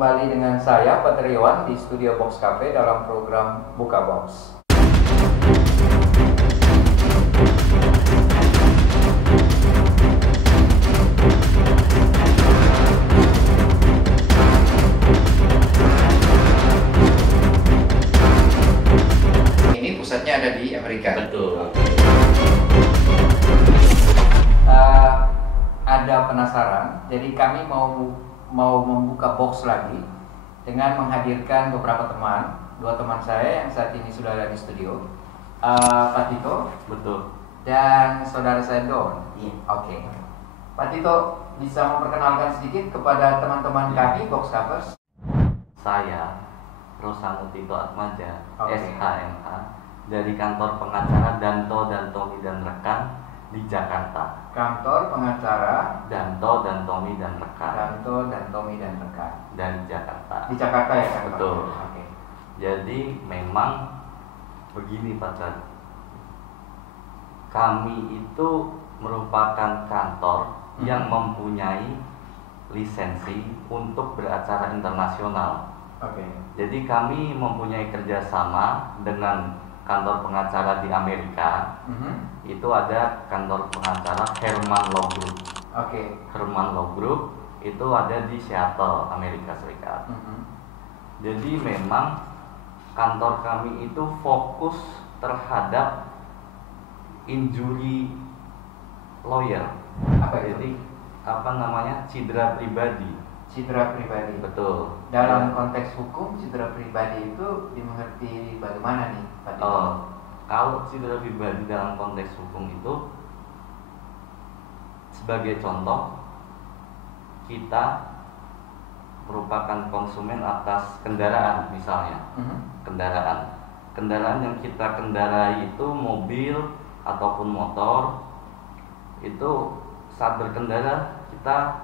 Kembali dengan saya, Pak Triwan, di Studio Box Cafe dalam program Buka Box. Ini pusatnya ada di Amerika. Betul. Ada penasaran, jadi kami mau membuka box lagi dengan menghadirkan beberapa dua teman saya yang saat ini sudah ada di studio, Pak Tito, Betul. dan saudara saya Don. Iya. Oke. Pak Tito bisa memperkenalkan sedikit kepada teman-teman kami box covers. Saya Rosano Tito Atmaja, Oke. SHMA, dari kantor pengacara Danto dan Tommy dan rekan di Jakarta. Kantor pengacara Danto dan Tommy dan rekan Danto dan Tommy dan rekan dari Jakarta. di Jakarta ya kan? Betul. Oke. Jadi memang begini Pak Tan, kami itu merupakan kantor yang mempunyai lisensi untuk beracara internasional. Oke. Jadi kami mempunyai kerjasama dengan kantor pengacara di Amerika. Itu ada kantor pengacara Herman Law Group. Oke. Herman Law Group itu ada di Seattle, Amerika Serikat. Jadi memang kantor kami itu fokus terhadap injury lawyer. Apa itu? Jadi apa namanya, cedera pribadi. Cedera pribadi. Betul. Dalam konteks hukum, cedera pribadi itu dimengerti bagaimana nih, Pak Tito? Kalau cedera pribadi dalam konteks hukum itu, sebagai contoh, kita merupakan konsumen atas kendaraan misalnya. Kendaraan yang kita kendarai itu mobil ataupun motor, itu saat berkendara kita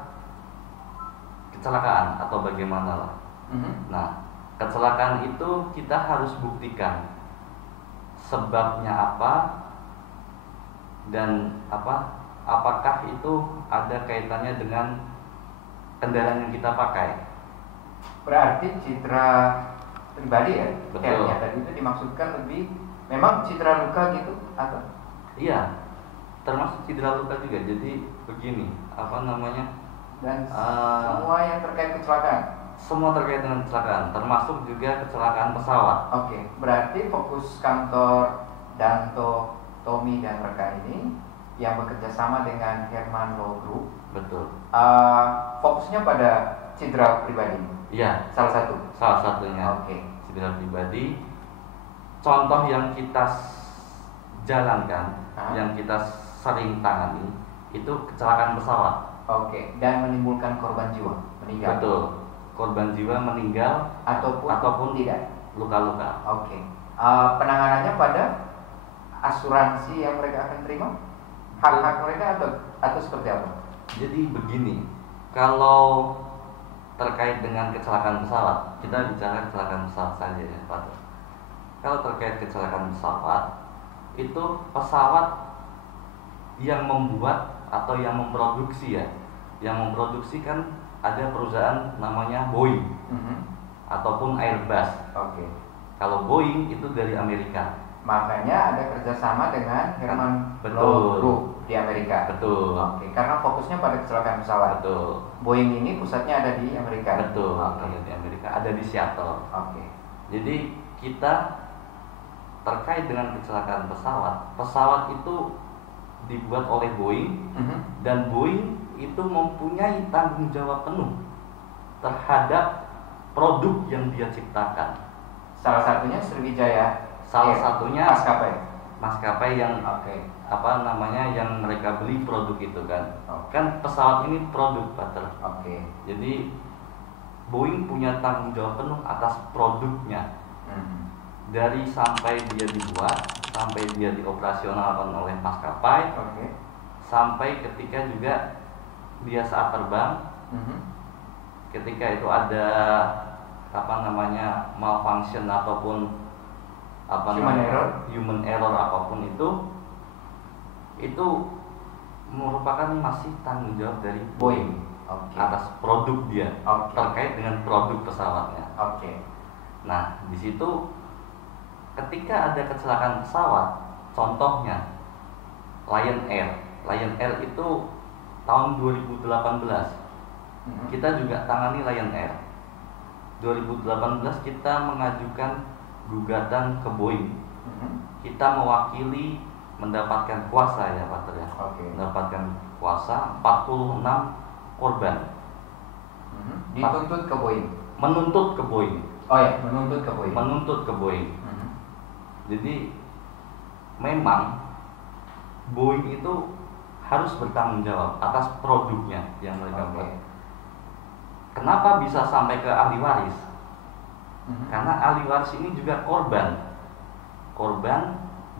kecelakaan atau bagaimana lah. Nah, kecelakaan itu kita harus buktikan sebabnya apa dan apakah itu ada kaitannya dengan kendaraan yang kita pakai. Berarti cedera pribadi ya? Betul. Kayaknya tadi itu dimaksudkan lebih memang cedera luka gitu atau? Iya, termasuk cedera luka juga. Jadi begini, Dan semua yang terkait kecelakaan? Semua terkait dengan kecelakaan, termasuk juga kecelakaan pesawat. Oke, berarti fokus kantor Danto, Tommy dan rekan ini yang bekerja sama dengan Herman Law Group. Betul. Fokusnya pada cedera pribadi. Iya, Salah satunya. Oke. Cedera pribadi. Contoh yang kita jalankan, yang kita sering tangani, itu kecelakaan pesawat. Oke, dan menimbulkan korban jiwa meninggal. Betul. Korban jiwa meninggal ataupun tidak. Luka-luka. Oke. Penanganannya pada asuransi yang mereka akan terima, hak-hak mereka atau seperti apa? Jadi begini, kalau terkait dengan kecelakaan pesawat, kita bicara kecelakaan pesawat saja ya Pak. Kalau terkait kecelakaan pesawat, itu pesawat yang membuat atau yang memproduksi ya, yang memproduksi kan ada perusahaan namanya Boeing ataupun Airbus. Oke. Kalau Boeing itu dari Amerika. Makanya ada kerjasama dengan Herman Law Group di Amerika. Betul. Oke, karena fokusnya pada kecelakaan pesawat. Betul. Boeing ini pusatnya ada di Amerika. Betul. Oke. Ada di Amerika, ada di Seattle. Oke. Jadi kita terkait dengan kecelakaan pesawat itu dibuat oleh Boeing, dan Boeing itu mempunyai tanggung jawab penuh terhadap produk yang dia ciptakan. Salah satunya Sriwijaya. Salah satunya maskapai yang yang mereka beli produk itu kan. Kan pesawat ini produk Butter. Oke. Jadi Boeing punya tanggung jawab penuh atas produknya. Dari sampai dia dibuat, sampai dia dioperasionalkan oleh maskapai, sampai ketika juga dia saat terbang, ketika itu ada malfunction ataupun human error apapun itu merupakan masih tanggung jawab dari Boeing. Oke. atas produk dia, Oke. terkait dengan produk pesawatnya. Oke. Nah, di situ ketika ada kecelakaan pesawat, contohnya Lion Air. Lion Air itu tahun 2018 kita juga tangani Lion Air. 2018 kita mengajukan gugatan ke Boeing. Kita mewakili mendapatkan kuasa ya Pak Ter, ya. Oke. Mendapatkan kuasa 46 korban. Dituntut ke Boeing. Menuntut ke Boeing. Oh ya, menuntut ke Boeing. Menuntut ke Boeing. Jadi memang Boeing itu harus bertanggung jawab atas produknya yang mereka buat. Kenapa bisa sampai ke ahli waris? Karena ahli waris ini juga korban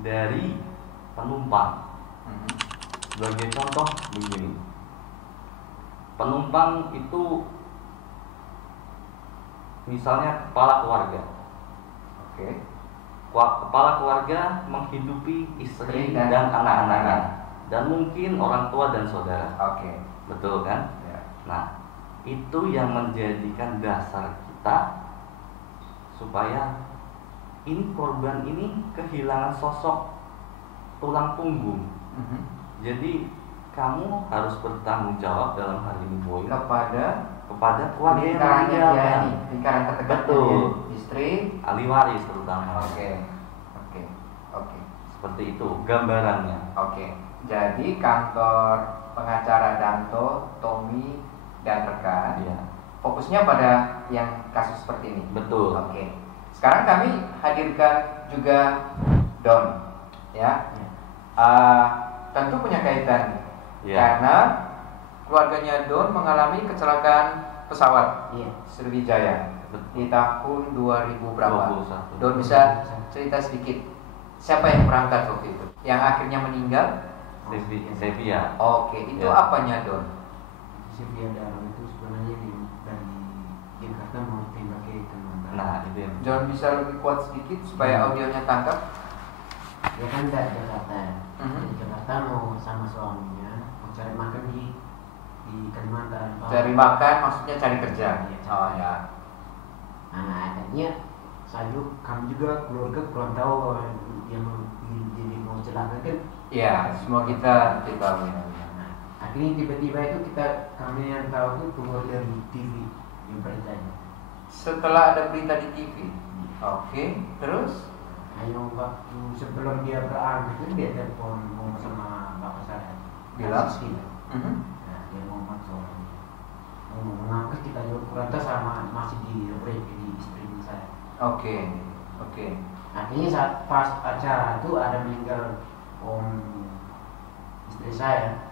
dari penumpang. Sebagai contoh begini, penumpang itu misalnya kepala keluarga. Oke. Kepala keluarga menghidupi istri dan anak-anaknya, dan mungkin orang tua dan saudara. Oke. Betul kan? Ya. Nah, itu yang menjadikan dasar kita supaya ini korban ini kehilangan sosok tulang punggung. Jadi kamu harus bertanggung jawab dalam hal ini Boeing kepada keluarga yang meninggal. Lingkaran terdekat. Betul. Istri, ahli waris terutama. Oke. Seperti itu gambarannya. Oke. Jadi kantor pengacara Danto, Tommy dan rekan. Iya. Fokusnya pada yang kasus seperti ini. Betul. Oke. Sekarang kami hadirkan juga Don, ya. Tentu punya kaitan, karena keluarganya Don mengalami kecelakaan pesawat Sriwijaya di tahun 2000 berapa? 21. Don bisa cerita sedikit siapa yang berangkat waktu itu? Yang akhirnya meninggal? Sevia. Oke, itu apanya Don? Sevia Dalam itu sebenarnya dari Jakarta mau tembak ke Kalimantan. Nah, itu ya. Don bisa lebih kuat sedikit supaya audionya tangkap. Dia kan dari Jakarta. Dari Jakarta mau sama suaminya mau cari makan di Kalimantan. Cari makan maksudnya cari kerja. Iya, Oh ya. Nah, akhirnya kami juga keluarga kurang tahu dia mau celaka kan. Iya, semua kita tahu. Nah, akhirnya tiba-tiba itu kami yang tahu itu keluar dari TV yang beritanya. Setelah ada berita di TV. Oke, terus? Ayo waktu sebelum dia berangkat itu dia telepon ngomong sama bapak saya. Bilang? Nah, dia ngomong soal mengangkat kita juga kurang tahu sama masih di break di streaming saya. Oke. Akhirnya saat pas acara itu ada meninggal om istri saya.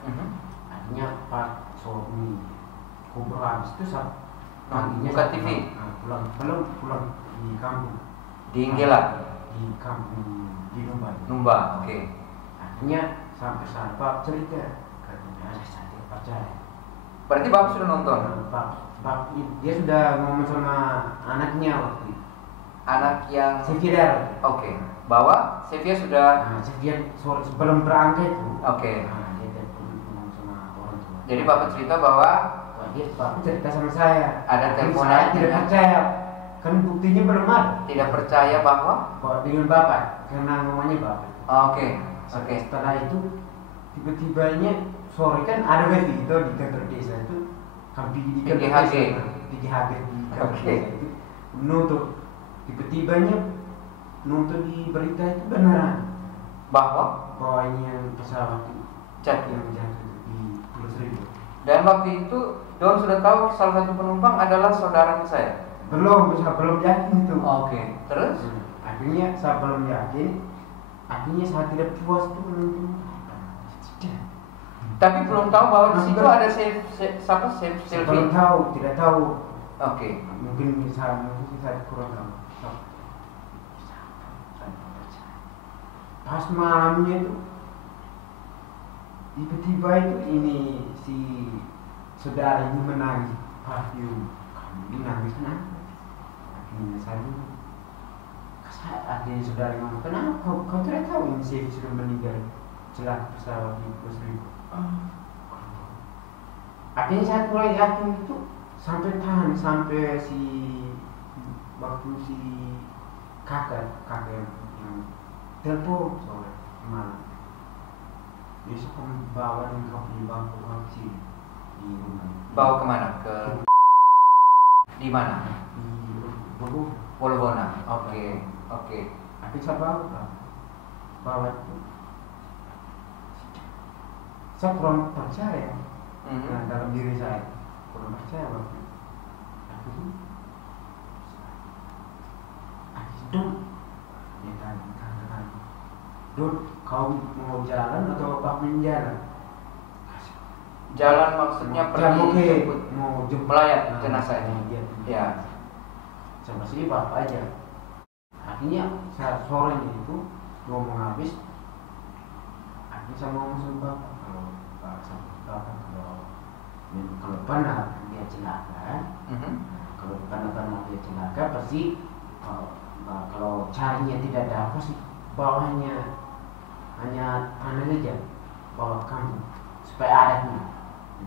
Akhirnya pas suami kubur habis itu buka TV. Belum pulang di kampung. Di Inggela. Di kampung di Numba. Oke. Akhirnya sampai saat Pak cerita katanya saya tidak percaya. Berarti Bapak sudah nonton? Pak dia sudah ngomong sama anaknya waktu itu. Anak yang Sevia. Oke. Bahwa Sevia sudah. Sevia sebelum berangkat itu. Oke. Dia telepon ngomong sama orang tua. Jadi Bapak cerita bahwa Bapak cerita sama saya. Ada telepon saya tidak percaya. Kan buktinya belum ada. Tidak percaya bahwa Dengan Bapak karena ngomongnya Bapak. Oke. Setelah itu tiba-tibanya sore kan ada wifi itu di kantor desa itu di kantor PGHG. di kantor Oke. desa itu nuntut tiba-tibanya nuntut di berita itu beneran bahwa ini yang pesawat itu jatuh. yang jatuh di Pulau Seribu. Dan waktu itu Don sudah tahu salah satu penumpang adalah saudara saya. Belum yakin itu. Oke. Terus? Akhirnya saya belum yakin. Akhirnya saya tidak puas itu menonton. Tapi belum tahu bahwa di situ ada selfie. Belum tahu, tidak tahu. Oke. Mungkin saya kurang tahu. Pas malamnya itu tiba-tiba itu ini si saudara ini menangis. Kamu nangis kenapa? Akhirnya saudara ngomong, kenapa kau tidak tahu ini si sudah meninggal celaka pesawat di Pulau Seribu. Akhirnya saya mulai yakin itu sampai tahan sampai waktu si kakak yang telepon soalnya gimana besok kamu bawa dan kamu dibawa ke sini di rumah. Bawa kemana? Ke di mana? Di Bogor. Polbona. Oke. Tapi saya bawa itu saya kurang percaya dalam diri saya, kurang percaya waktu itu. Dut, dia tanya, Dut, kau mau jalan atau apa jalan? Jalan maksudnya pergi jemput, mau jemput melayat jenazah ini. Ya. Sama sini bapak aja. Akhirnya saya sorenya itu ngomong habis. Akhirnya saya ngomong sama bapak kalau benar dia celaka, kalau benar dia celaka pasti kalau carinya tidak ada apa sih bawahnya hanya tanah saja bawa ke kampung supaya adatnya.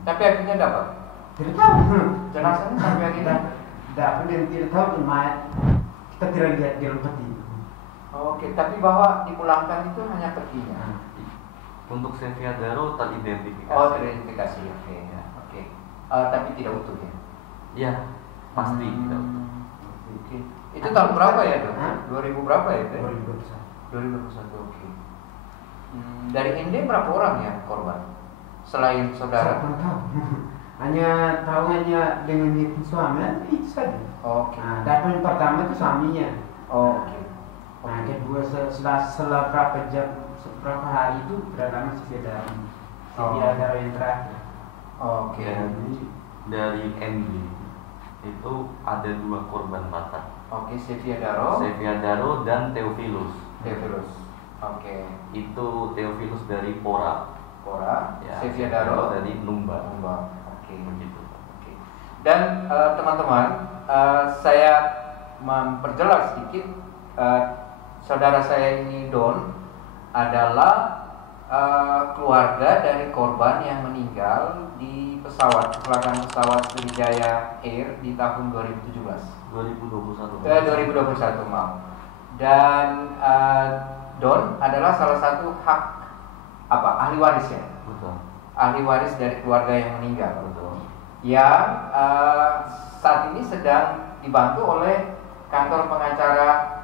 Tapi akhirnya dapat. Tidak tahu. Jenazahnya sampai akhirnya dapat dan tidak tahu mayat kita tidak lihat di dalam peti. Oke, tapi bahwa dipulangkan itu hanya petinya. Untuk Sevia Daro teridentifikasi. Oh, teridentifikasi. Oke. Tapi tidak utuh ya? Iya, pasti tidak utuh. Oke. Itu tahun berapa ya, Dok? 2000 berapa ya? 2021. Oke. Dari Inde berapa orang ya korban? Selain saudara? Saya pun tahu. Hanya dengan itu suami itu saja. Oke. Nah, data yang pertama itu suaminya. Oke. Nah, kedua setelah berapa hari itu berapa masih ada yang terakhir. Oke. Dari MD itu ada 2 korban Batak. Oke, Sevia Daro dan Theophilus. Oke. Itu Theophilus dari Pora. Ya, Sevia Daro dari Numba. Oke. Begitu. Oke. Dan teman-teman, saya memperjelas sedikit. Saudara saya ini Don adalah keluarga dari korban yang meninggal di kecelakaan pesawat Sriwijaya Air di tahun 2021 maaf. Dan Don adalah salah satu ahli waris ya. Betul. Ahli waris dari keluarga yang meninggal. Betul. Yang saat ini sedang dibantu oleh kantor pengacara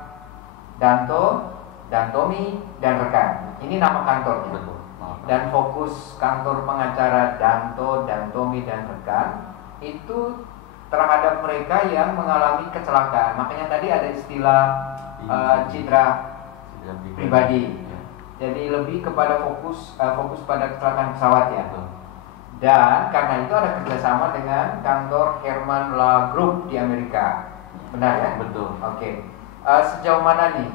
Dantomi dan rekan. Ini nama kantornya. Betul. Dan fokus kantor pengacara Dantomi dan rekan itu terhadap mereka yang mengalami kecelakaan. Makanya tadi ada istilah cedera pribadi. Ya. Jadi lebih kepada fokus pada kecelakaan pesawat ya. Dan karena itu ada kerjasama dengan kantor Herman La Group di Amerika. Benar ya? Betul. Oke. Sejauh mana nih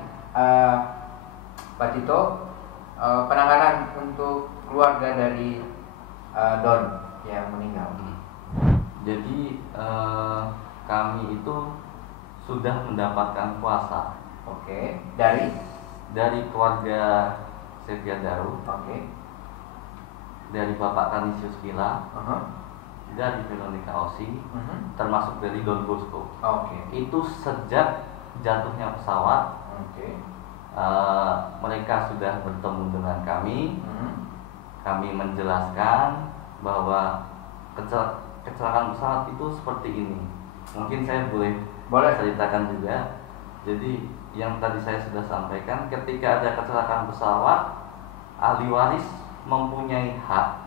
Pak Tito penanganan untuk keluarga dari Don yang meninggal? Jadi kami itu sudah mendapatkan kuasa. Oke. Dari keluarga Sevia Daro. Oke. Dari Bapak Kanisius Gila. Dari Veronica Osi. Termasuk dari Don Bosco. Oke. Itu sejak jatuhnya pesawat. Oke. Mereka sudah bertemu dengan kami. Kami menjelaskan bahwa kecelakaan pesawat itu seperti ini. Mungkin saya boleh ceritakan juga. Jadi yang tadi saya sudah sampaikan, ketika ada kecelakaan pesawat, ahli waris mempunyai hak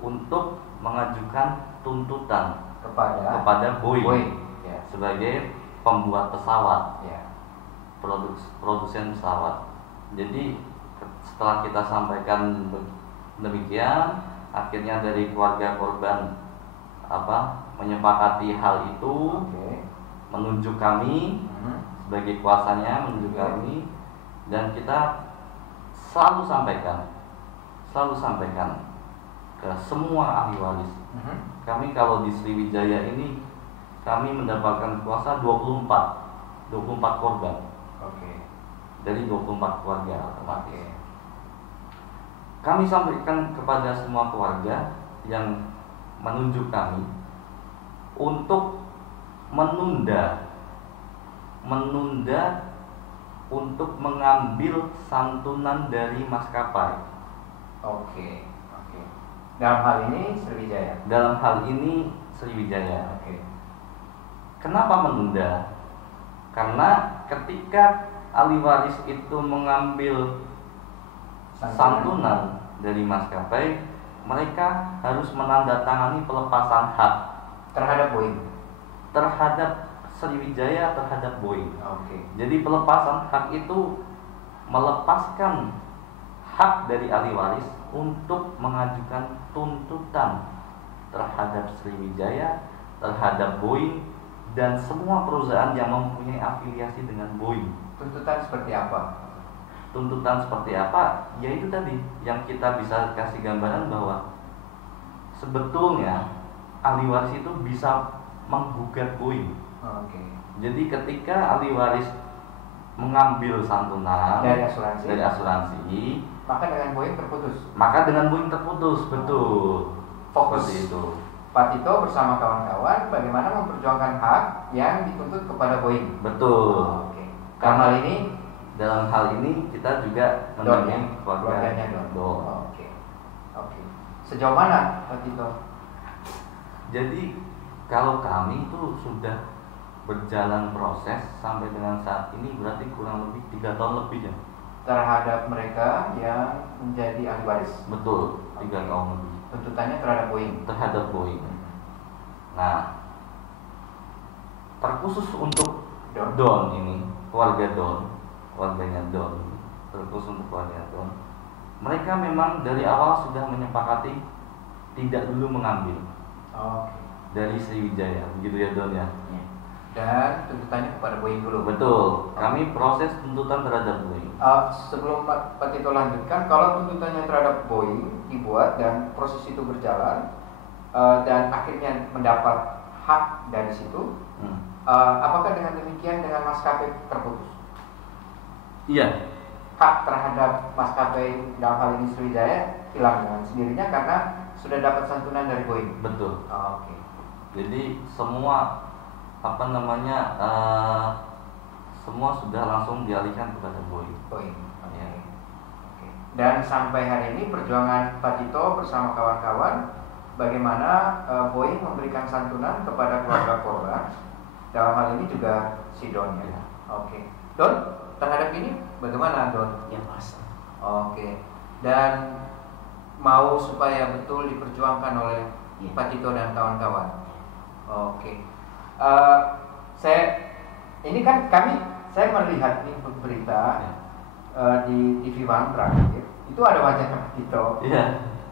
untuk mengajukan tuntutan kepada Boeing ya. sebagai pembuat pesawat, Ya. produsen pesawat. Jadi setelah kita sampaikan demikian, akhirnya dari keluarga korban menyepakati hal itu. Oke. Menunjuk kami sebagai kuasanya, menunjuk kami, dan kita selalu sampaikan ke semua ahli waris. Kami kalau di Sriwijaya ini kami mendapatkan kuasa 24 korban. Oke. Dari 24 keluarga otomatis. Oke. Kami sampaikan kepada semua keluarga yang menunjuk kami untuk menunda untuk mengambil santunan dari maskapai. Oke. Dalam hal ini Sriwijaya. Dalam hal ini Sriwijaya. Oke. Kenapa menunda? Karena ketika ahli waris itu mengambil santunan dari maskapai, mereka harus menandatangani pelepasan hak Terhadap Boeing. terhadap Sriwijaya terhadap Boeing. Oke. Jadi pelepasan hak itu melepaskan hak dari ahli waris untuk mengajukan tuntutan terhadap Sriwijaya, terhadap Boeing, dan semua perusahaan yang mempunyai afiliasi dengan Boeing. Tuntutan seperti apa? Tuntutan seperti apa? Yaitu tadi yang kita bisa kasih gambaran bahwa sebetulnya ahli waris itu bisa menggugat Boeing. Oke. Jadi ketika ahli waris mengambil santunan Dari asuransi, maka dengan Boeing terputus. Betul. Fokus. Seperti itu. Pak Tito bersama kawan-kawan bagaimana memperjuangkan hak yang dituntut kepada Boeing. Betul. Oke. Dalam hal ini kita juga mendampingi keluarganya Don. Oke. Sejauh mana Pak Tito? Jadi kalau kami itu sudah berjalan proses sampai dengan saat ini berarti kurang lebih 3 tahun lebih ya. Terhadap mereka yang menjadi ahli waris. Betul, 3 tahun lebih. Tuntutannya terhadap Boeing. Nah, terkhusus untuk Don. Don ini, keluarganya Don, terkhusus untuk keluarga Don. Mereka memang dari awal sudah menyepakati tidak dulu mengambil Oke. dari Sriwijaya, begitu ya Don ya. Dan tuntutannya kepada Boeing dulu. Betul. Kami proses tuntutan terhadap Boeing. Sebelum Pak Tito lanjutkan, kalau tuntutannya terhadap Boeing dibuat dan proses itu berjalan dan akhirnya mendapat hak dari situ, apakah dengan demikian dengan maskapai terputus? Iya. Hak terhadap maskapai dalam hal ini Sriwijaya hilang dengan sendirinya karena sudah dapat santunan dari Boeing. Betul. Oke. Jadi semua semua sudah langsung dialihkan kepada Boeing. Oke. Dan sampai hari ini perjuangan Pak Tito bersama kawan-kawan bagaimana Boeing memberikan santunan kepada keluarga korban. Dalam hal ini juga si Don ya. Oke. Don, terhadap ini bagaimana Don? Ya Mas. Oke. Dan mau supaya betul diperjuangkan oleh Pak Tito dan kawan-kawan. Oke. Saya melihat nih berita di TV One terakhir itu ada wajahnya Pak Tito. Iya.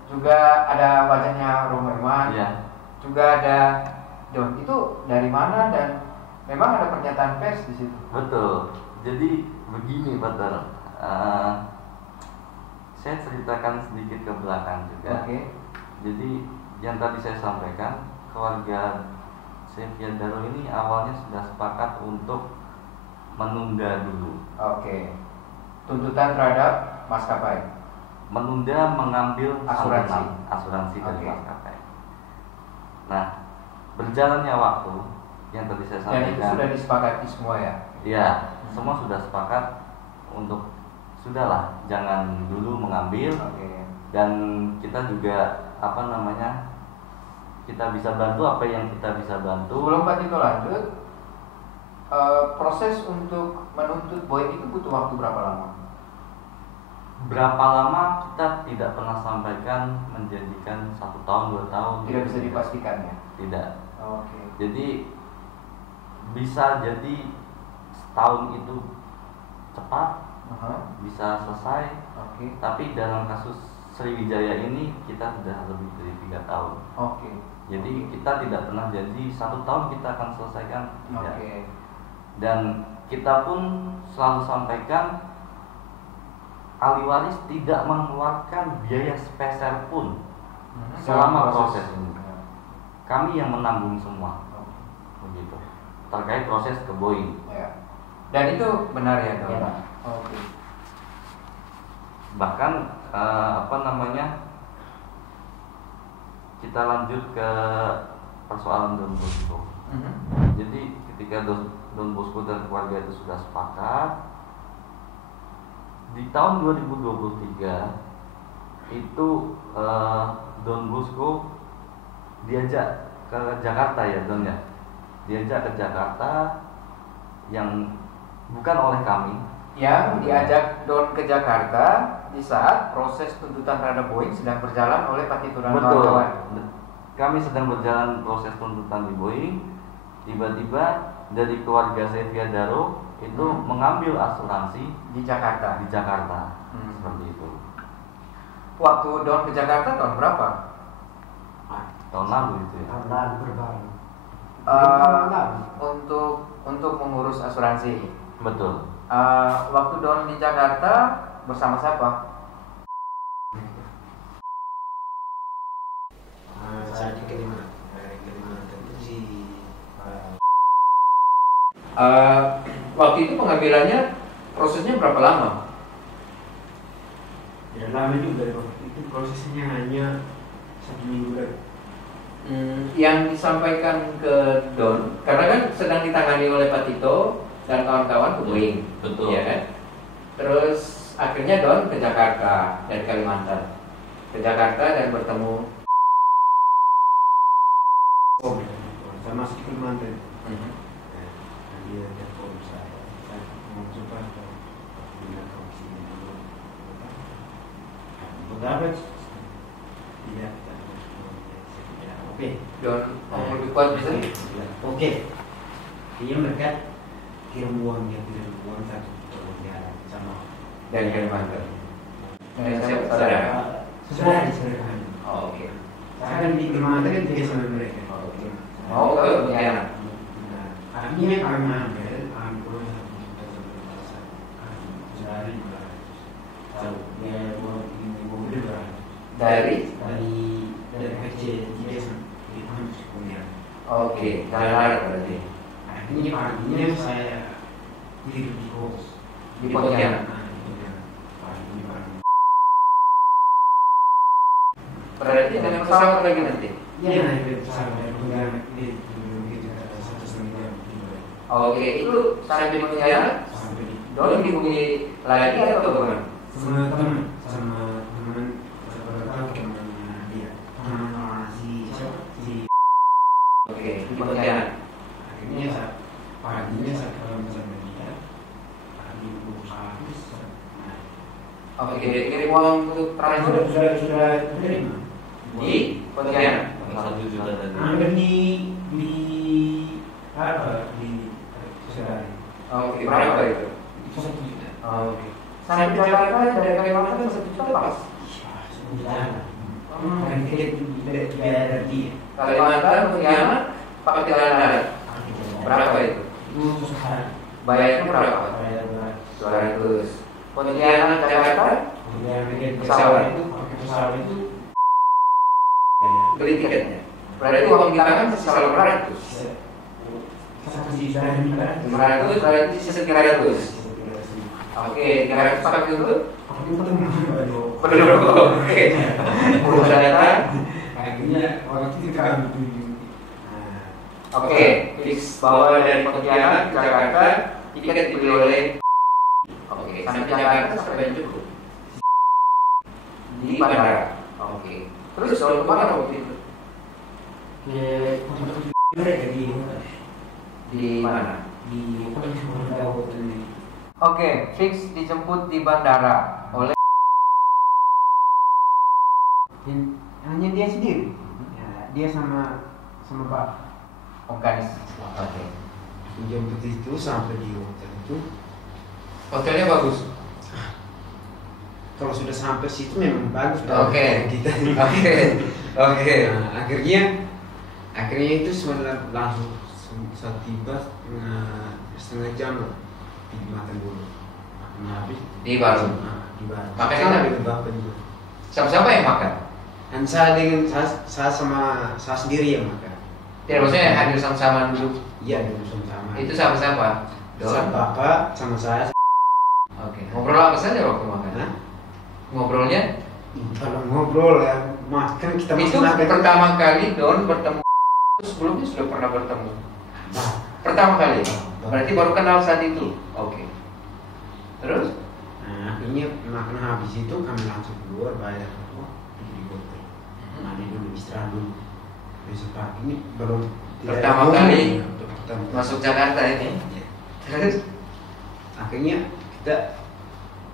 Juga ada wajahnya Romerman. Iya. Juga ada Don. Itu dari mana dan memang ada pernyataan pers di situ. Betul. Jadi begini Pak. Saya ceritakan sedikit ke belakang juga. Oke. Jadi yang tadi saya sampaikan, keluarga Sylvia Daro ini awalnya sudah sepakat untuk menunda dulu. Oke. Tuntutan terhadap maskapai. Menunda mengambil asuransi dari Oke. maskapai. Nah, berjalannya waktu yang tadi saya Dan itu sampaikan. sudah disepakati semua ya. Iya, semua sudah sepakat untuk sudahlah jangan dulu mengambil. Oke. Dan kita juga kita bisa bantu apa yang kita bisa bantu. Sebelum Pak Tito lanjut, proses untuk menuntut Boeing itu butuh waktu berapa lama? Berapa lama kita tidak pernah sampaikan menjadikan 1 tahun 2 tahun. Tidak bisa dipastikan ya. Tidak. Oke. Jadi bisa jadi setahun itu cepat, bisa selesai. Oke. Tapi dalam kasus Sriwijaya ini kita sudah lebih dari 3 tahun. Oke. Jadi kita tidak pernah janji 1 tahun kita akan selesaikan, tidak. Oke. Dan kita pun selalu sampaikan ahli waris tidak mengeluarkan biaya sepeser pun selama proses ini. Kami yang menanggung semua, begitu. Terkait proses ke Boeing. Ya. Dan itu benar ya, Don? Ya. Oke. Bahkan kita lanjut ke persoalan Don Bosco. Jadi ketika Don Bosco dan keluarga itu sudah sepakat, di tahun 2023 itu Don Bosco diajak ke Jakarta ya Don ya, diajak ke Jakarta yang bukan oleh kami. Yang diajak Don ke Jakarta di saat proses tuntutan terhadap Boeing sedang berjalan oleh Pak Tito dan kawan-kawan. Kami sedang berjalan proses tuntutan di Boeing. Tiba-tiba dari keluarga Sevia Daro itu mengambil asuransi di Jakarta. Seperti itu. Waktu Don ke Jakarta tahun berapa? Tahun lalu itu ya. Tahun lalu berbaru. Untuk mengurus asuransi. Betul. Waktu Don di Jakarta bersama siapa? Saya di Kalimantan itu si waktu itu pengambilannya prosesnya berapa lama? ya lama juga itu prosesnya hanya 1 minggu kan. Yang disampaikan ke Don, karena kan sedang ditangani oleh Pak Tito dan kawan-kawan ke Boeing, betul. Ya kan? Terus akhirnya Don ke Jakarta dari Kalimantan, ke Jakarta dan bertemu. Saya masuk ke Kalimantan. Dia telepon saya mau coba pindah ke sini dulu. Berapa? Tidak. Oke. Don lebih kuat bisa? Oke. Dia mereka kirim uang satu jalan sama Dari Kalimantan. Saya Siapa saudara? Saudara. Oh, oke. Saya kan di Kalimantan kan tiga sama mereka. Mau ke Pontianak? Artinya kami ambil dari dia mau mobil Dari? dari kecil dia sampai punya. Oke, Darat berarti. Akhirnya paginya saya tidur di kos Di Pontianak. Berarti dengan pesawat lagi nanti? Iya, naik pesawat dari Pontianak itu satu setengah jam. Oke, itu sampai di Pontianak? Sampai di Don dihubungi lagi atau bagaimana? sama teman dia teman si siapa si Oke, di Pontianak. akhirnya paginya saya ketemu sama dia pagi habis Oke, kirim uang untuk transfer sudah terima di Pontianak. 1 juta tadi. hampir di apa di saudara Oke, berapa itu? itu 1 juta. Oke. Sampai di Jakarta dari Kalimantan 1 juta pas. Kan kita bayar dari dia. Kalimantan, Pontianak, pakai jalan darat. Berapa itu? Itu sehari. Bayarnya berapa? Bayar 200. Pontianak, Jakarta, pesawat itu pakai pesawat itu beli tiketnya. Berarti uang di tangan sisa 500. satu juta 500. 500 berarti sisa 300. Oke, 300 pakai untuk Aku ketemu penduduk. Oke. Urusan datang. akhirnya waktu itu kan Oke, fix bahwa dari Pontianak ke Jakarta tiket dibeli oleh. Oke, sampai Jakarta sampai cukup di bandara. Oke. Terus kalau kemana waktu itu? mereka Di mana? di hotel ini. Oke, fix dijemput di bandara oleh hanya dia sendiri ya, dia sama Pak Om Kanis. Oke. dijemput itu sampai di hotel itu. Hotelnya bagus. Kalau sudah sampai situ memang bagus Oke. kita. Oke. Nah, akhirnya itu sebenarnya langsung saat tiba setengah jam di makan dulu. Habis Di Baru. Di Baru. Makan Sama enak? dengan bapak juga. Siapa yang makan? Dan saya sama saya sendiri yang makan. Tidak, maksudnya hadir sama-sama duduk. Iya, dengan sama. Itu sama siapa? Sama bapak sama saya. Oke. Ngobrol apa saja waktu makan? Hah? Ngobrolnya? Kalau ngobrol ya, mas kan kita Itu masih pertama kali Don bertemu, sebelumnya sudah pernah bertemu. Pertama kali, berarti baru kenal saat itu. Oke. Terus? Nah, akhirnya makan habis itu kami langsung keluar bayar di hotel. Mandi dulu, istirahat dulu. Besok pagi ini belum Pertama kali pertama. masuk Jakarta ini. Terus? Akhirnya kita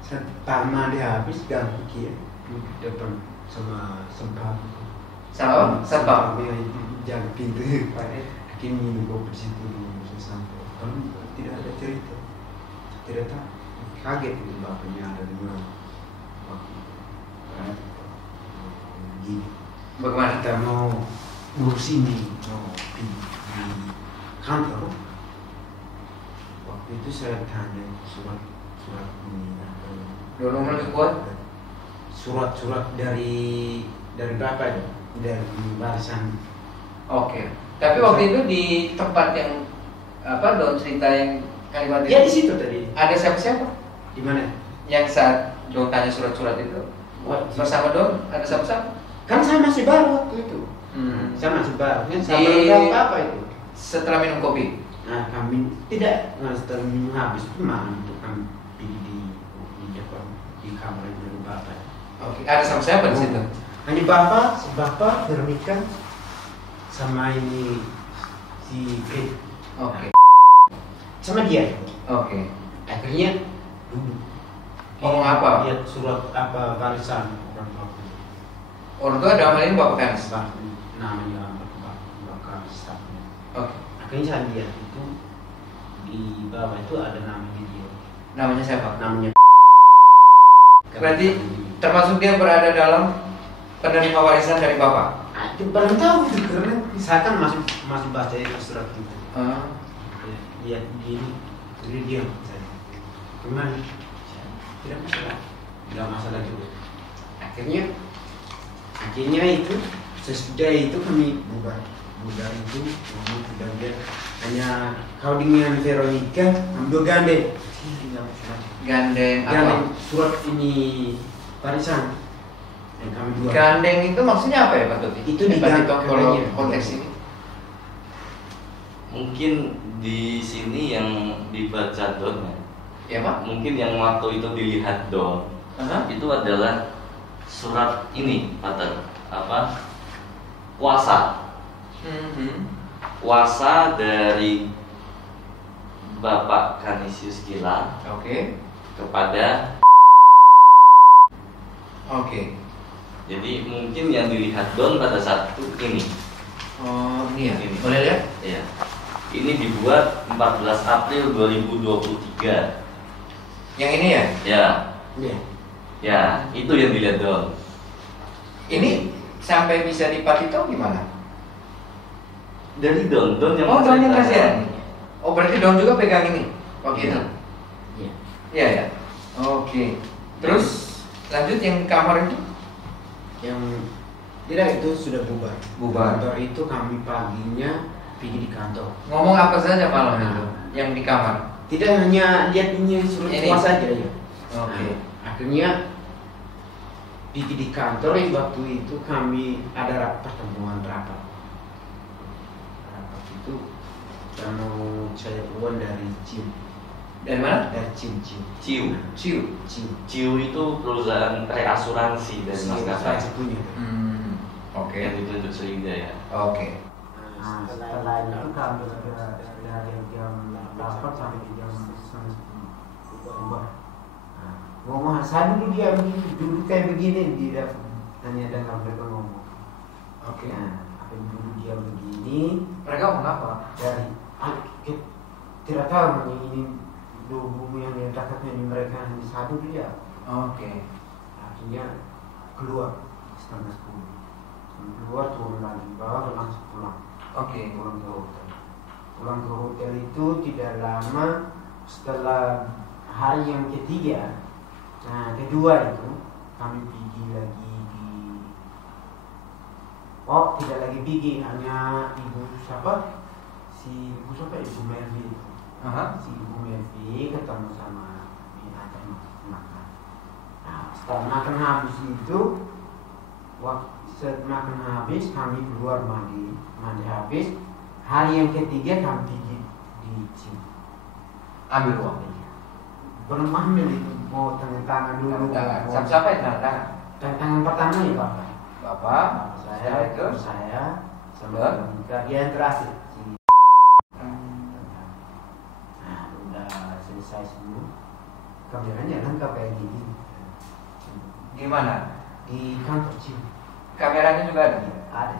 pertama dia habis ganti dia di depan sama sempat. Sama Sabang. Jangan pintu. Akhirnya minum kopi di situ dulu sampai. Kalau tidak ada cerita, ternyata kaget itu bapaknya ada di mana. Begini. Bagaimana? Kita mau ngurus ini, mau di kantor. Waktu itu saya tanya surat ini. Dua nomor kuat? Surat dari berapa ya? Dari barisan. Oke. Tapi waktu itu di tempat yang apa Don cerita yang kalimat Ya di itu situ tadi. ada siapa-siapa? Di mana? Yang saat Don tanya surat-surat itu bersama Don ada siapa-siapa? Kan saya masih baru waktu itu. Saya masih baru. Kan saya baru tahu apa itu. Setelah minum kopi. Nah kami tidak setelah minum habis itu malam itu kami pergi di depan di kamar dari bapak. Oke. Ada siapa-siapa di situ? Hanya bapak Veronica sama ini si Fred. Oke. Sama dia. Oke. Akhirnya duduk. Ngomong apa? Lihat surat apa barisan orang bapak. Orang tua dalam hal ini Bapak Kanis. Namanya bapak staff. Oke. Akhirnya saya lihat itu di bawah itu ada namanya dia. Namanya siapa? Namanya. Berarti termasuk dia berada dalam penerima warisan dari Bapak. Itu baru tahu itu karena saya kan masih baca itu surat itu. Lihat gini, jadi diam saya. Gimana? Tidak masalah juga. Akhirnya itu sesudah itu kami bubar itu ngomong sudah dia hanya kau dengan Veronica ambil gandeng surat ini barisan yang kami buat. Gandeng itu maksudnya apa ya Pak Tuti? Itu di kalau konteks ini. Mungkin di sini yang dibaca Don Ya Pak? mungkin yang waktu itu dilihat Don itu adalah surat ini Pater apa kuasa kuasa dari Bapak Canisius Gila Oke. kepada Oke. jadi mungkin yang dilihat Don pada saat itu ini. Oh ini ya? Ini. Boleh lihat? Iya. Ini dibuat 14 April 2023. Yang ini ya? Ya. Iya. Ya, itu yang dilihat Don. Ini sampai bisa dipatito gimana? Dari Don yang Oh Don yang menceritakan. kasihan. Oh berarti Don juga pegang ini waktu itu? Iya. Iya ya. Oke. Terus lanjut yang kamar itu? Yang tidak itu sudah bubar. Bubar. Kantor itu kami paginya pergi di kantor. Ngomong apa saja malam itu? Yang di kamar? Tidak hanya lihat ini surat Ini. kuasa aja ya. Oke. Akhirnya pergi di kantor waktu itu kami ada pertemuan rapat. Rapat itu kita mau saya uang dari Ciu. Dari mana? Dari Ciu. Ciu. Ciu. itu perusahaan asuransi dari maskapai Saya punya. Oke. yang ditunjuk Sriwijaya. Oke. Nah, setelah itu kami dari jam 8 sampai jam 9 bubar. Ngomong saya dulu dia begini, dulu kayak begini dia hanya dengar mereka ngomong. Oke. Nah, apa dulu dia begini Mereka ngomong apa? dari tidak tahu ini dua bumi yang dekatnya ini mereka hanya satu dia. Oke. Akhirnya keluar setengah 10. Keluar turun lagi bawah langsung pulang. Oke. Pulang ke hotel. Pulang ke hotel itu tidak lama setelah hari yang ketiga. Nah, kedua itu kami pergi lagi tidak lagi pergi, hanya ibu siapa? Si ibu siapa? Ibu Melvi. Si ibu Melvi ketemu sama kami antar makan. Nah, setelah makan habis itu Waktu makan habis kami keluar mandi habis. Hari yang ketiga kami pergi di gym. Ambil uang. Belum ambil itu, mau tangan dulu. Siapa yang tangan? Tangan pertama ya bapak. Bapak, Saya itu saya sama dia yang terakhir. Nah, udah selesai semua. Kameranya lengkap kayak gini. di mana? Di kantor gym. Kameranya juga ada? Ada.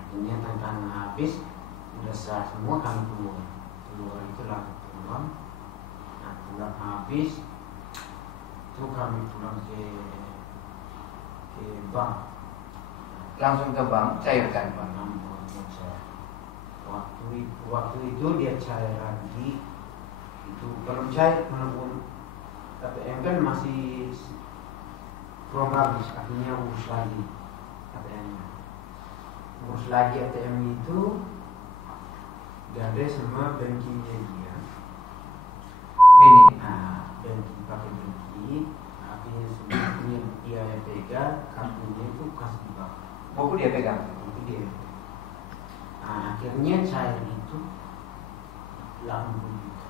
Akhirnya tantangan habis, udah sah semua kami keluar. Keluar itu langsung pulang. Nah, pulang habis, itu kami pulang ke bank. Langsung ke bank, cairkan Pak. Waktu itu dia cair lagi. Itu belum cair, walaupun ATM kan masih belum habis, akhirnya urus lagi ATM-nya. Urus lagi ATM itu gade sama bankingnya dia. Bini. Nah, banking pakai banking, akhirnya sebenarnya dia yang pegang, kartunya itu kasih di bawah. Buku dia pegang. Itu dia. Nah, akhirnya cair itu 80 juta.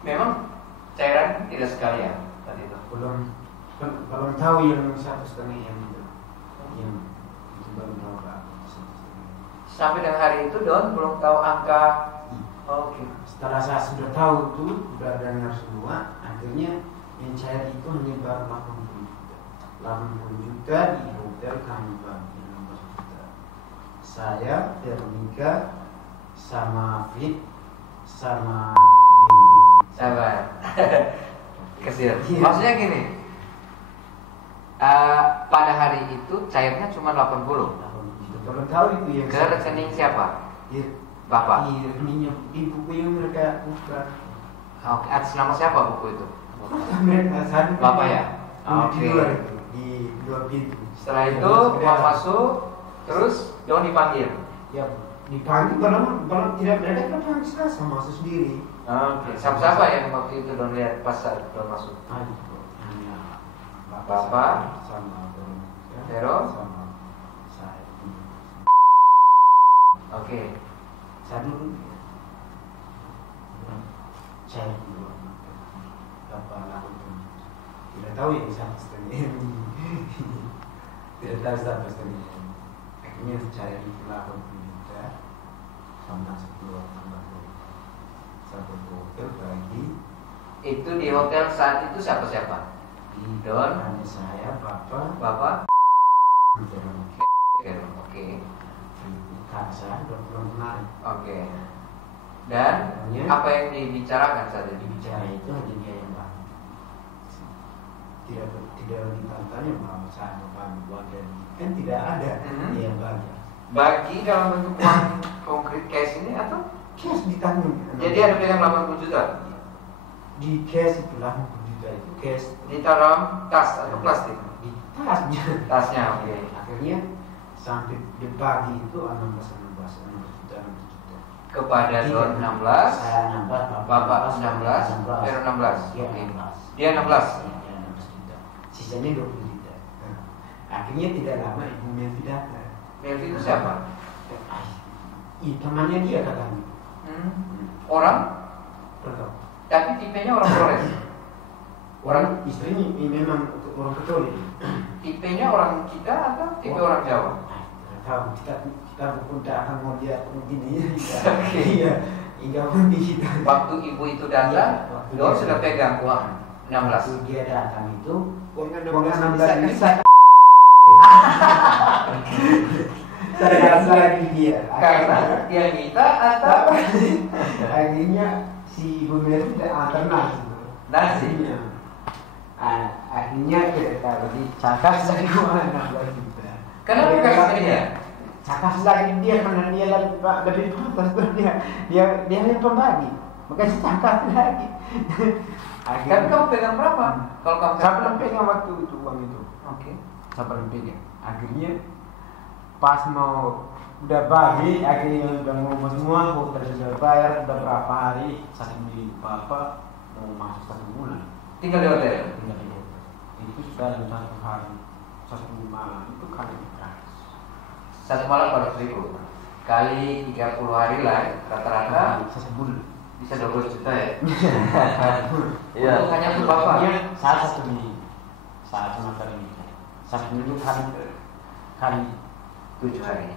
Memang cairan tidak sekalian tadi itu. Belum tahu yang 1,5 M itu. Yang itu baru tahu berapa 1,5. Sampai dengan hari itu Don belum tahu angka. Oke. Setelah saya sudah tahu itu, sudah dengar semua, akhirnya yang cair itu hanya baru 80 juta. 80 juta di hotel kami bagi 16 juta. Saya, Veronica, sama Fit, sama Bibi. Sabar. Kecil. Maksudnya gini. Pada hari itu cairnya cuma 80. Belum tahu itu yang Ke rekening siapa? Ya, Bapak. di rekeningnya di buku yang mereka buka. Oke, atas nama siapa buku itu? Mereka sana. Bapak ya? Di luar itu, di luar pintu. Setelah itu uang masuk, terus Don dipanggil. Ya, dipanggil belum tidak ada kan saya sama masuk sendiri. Oke. Siapa yang waktu itu Don lihat pas saat Don masuk? Hanya Bapak sama Vero sama saya. Oke. Saya dulu saya dulu Bapak lakukan tidak tahu yang 1,5 tidak tahu 1,5. Akhirnya saya itu 80 juta sama 10 tambah satu hotel lagi. Itu di hotel saat itu siapa? Di Don, hanya saya, Bapak, Vero. oke. Kakak saya belum kenal. Oke. Dan apa yang dibicarakan saat itu? Bicara itu hanya dia yang bangun. Tidak ditantanya bahwa saya bangun bagian kan tidak ada dia yang bagi. Bagi dalam bentuk uang konkret cash ini atau? Cash ditanggung. Jadi ada pegang 80 juta? Di cash itu 80 juta itu cash. Di dalam tas atau plastik? Di tasnya. Tasnya, oke. Akhirnya sampai dibagi itu 16 juta. Kepada Don 16, Saya 16, Bapak 16, Vero 16. Dia Oke. 16. Dia 16. Dia 16 juta. Sisanya 20 juta. Akhirnya tidak lama Ibu Melvi datang. Melvi itu siapa? Temannya dia katanya. Orang? Betul. Tapi tipenya orang Flores. Orang istrinya memang orang Katolik. Tipenya orang kita atau tipe orang Jawa? Tidak tahu, kita pun tidak akan mau lihat begini. Oke. Iya, hingga pun kita. Waktu ibu itu datang, Don sudah pegang uang 16. Waktu dia datang itu, uang 16 ini saya lagi dia. Karena dia minta atau Akhirnya si Ibu Meri tidak antar nasi. nasi. Akhirnya kita tahu dicatat saya uang 16 juta. Kenapa kasih dia? Cakas lagi dia karena dia lebih pantas tuh dia yang pembagi, makanya cakas lagi. Tapi kamu pegang berapa? Kalau kamu Saya belum pegang waktu itu uang itu. Oke. Saya belum pegang. Akhirnya pas mau udah bagi, akhirnya udah ngomong semua, hotel sudah bayar, udah berapa hari saya beli apa mau masuk 1 bulan. Tinggal di hotel. Tinggal di hotel. Itu sudah 1 hari 1 malam itu kami keras. 1 malam 400.000 kali 30 hari lah rata-rata sebulan bisa 20 juta ya. Iya. Untuk hanya untuk bapak. Saat 1 minggu, saat semester ini 1 minggu kali 7 hari.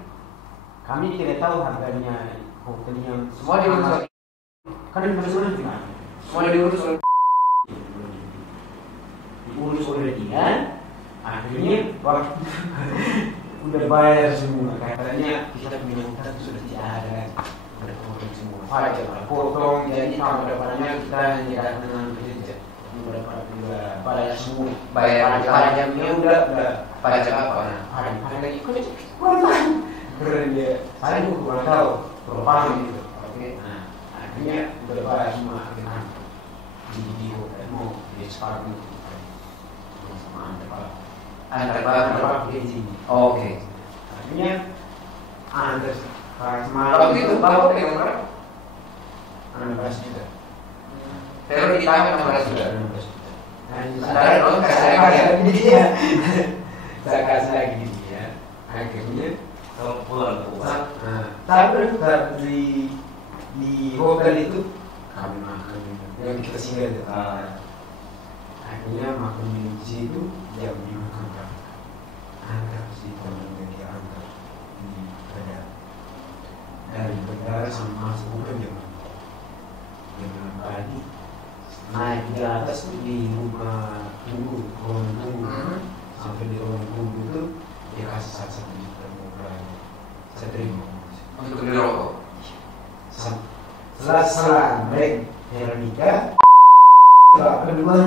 kami tidak tahu harganya hotelnya Semua diurus. karena di mana juga Semua diurus oleh diurus oleh dia. Akhirnya waktu udah bayar semua, katanya kita punya utang sudah tidak ada, udah potong semua pajak, potong, jadi tahun depannya kita hanya dengan kerja udah bayar semua, Bayar pajaknya udah pajak apa? pajak lagi keren dia, saya juga kurang tahu, kurang paham gitu. Oke. Nah, akhirnya udah bayar semua dengan di hotel mau di sekarang sama Antar bapak. di sini. Oke. Akhirnya Anda Waktu itu bapak pegang berapa? 16 juta. Pero ditambah 16 juta. Saudara dong, kasih lagi ya. Iya. Saya kasih lagi di dia. Akhirnya Kalau pulang ke rumah. tapi tetap di hotel itu kami makan yang kita singgah di akhirnya makan di situ jam 5 antar si teman dia antar di bandara dari bandara sama masuk ke jam pagi naik di atas tuh di rumah tunggu ruang tunggu sampai di ruang tunggu itu dia kasih 1 juta saya terima Untuk beli rokok. setelah break Veronica kedua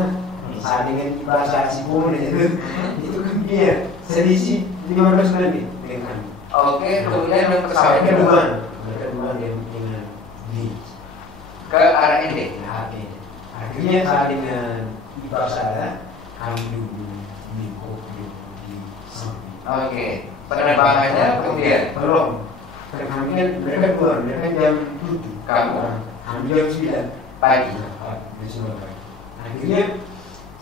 saat dengan bahasa Sibun itu kan dia selisih 15 menit dengan Oke, kemudian yang pesawat kedua dengan di ke arah ND. akhirnya saat dengan ibarat saya kami dulu di kopi di samping Oke, penerbangannya kemudian belum kami kan mereka keluar mereka jam 7 Kamu? kami jam 9 pagi. Akhirnya